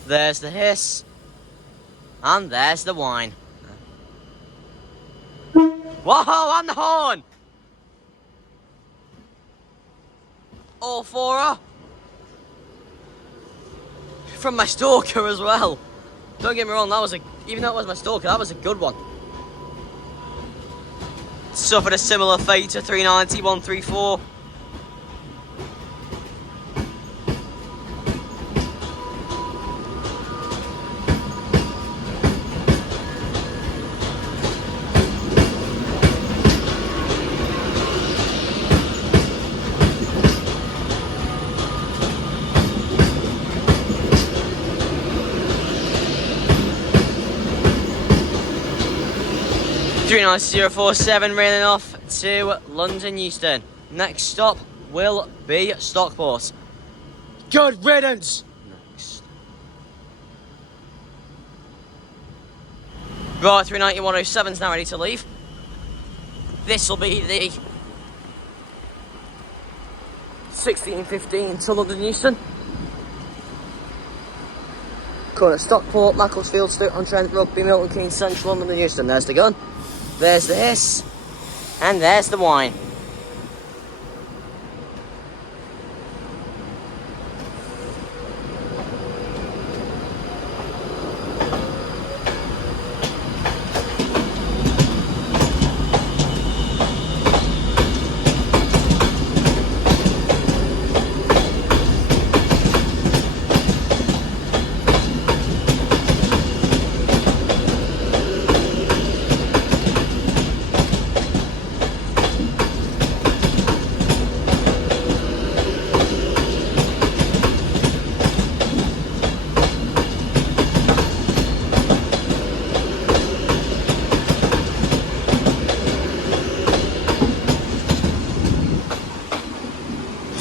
there's the hiss, and there's the whine. Whoa, and the horn! All for her. From my Stalker as well. Don't get me wrong, even though it was my Stalker, that was a good one. Suffered a similar fate to 390, 134. 39047 railing off to London Euston. Next stop will be Stockport. Good riddance! Next. Right, 39107 is now ready to leave. This will be the 1615 to London Euston. Current Stockport, Macclesfield, Stoke-on-Trent, Rugby, Milton Keynes, Central, London Euston. There's the gun, there's the hiss, and there's the whine.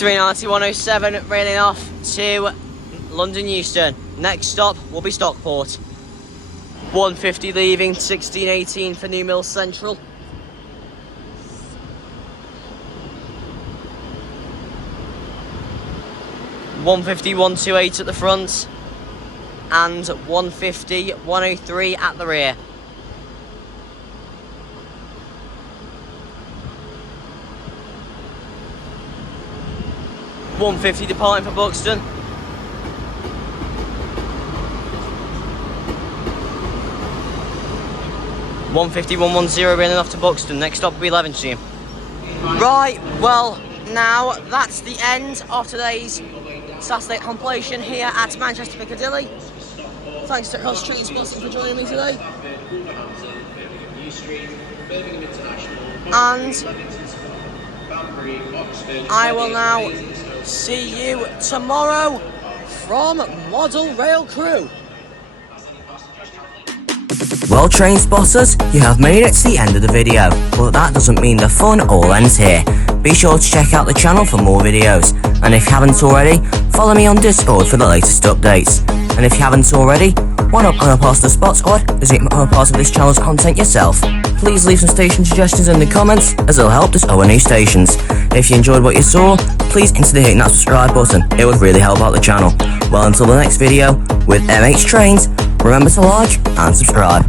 390 107 railing off to London Euston. Next stop will be Stockport. 150 leaving, 1618 for New Mills Central. $150 128 at the front, and $150 103 at the rear. $150 departing for Buxton. $150 110 railing off to Buxton. Next stop will be Levenshulme. Right, well, now that's the end of today's Saturday compilation here at Manchester Piccadilly. Thanks to Cross Street Sports for joining me today. And I will now see you tomorrow from Model Rail Crew. Well, train spotters, you have made it to the end of the video, but that doesn't mean the fun all ends here. Be sure to check out the channel for more videos, and if you haven't already, follow me on Discord for the latest updates. And if you haven't already, why not become a part of the Spot Squad as you become a part of this channel's content yourself? Please leave some station suggestions in the comments as it'll help discover new stations. If you enjoyed what you saw, please consider hitting that subscribe button, it would really help out the channel. Well, until the next video with MH Trains, remember to like and subscribe.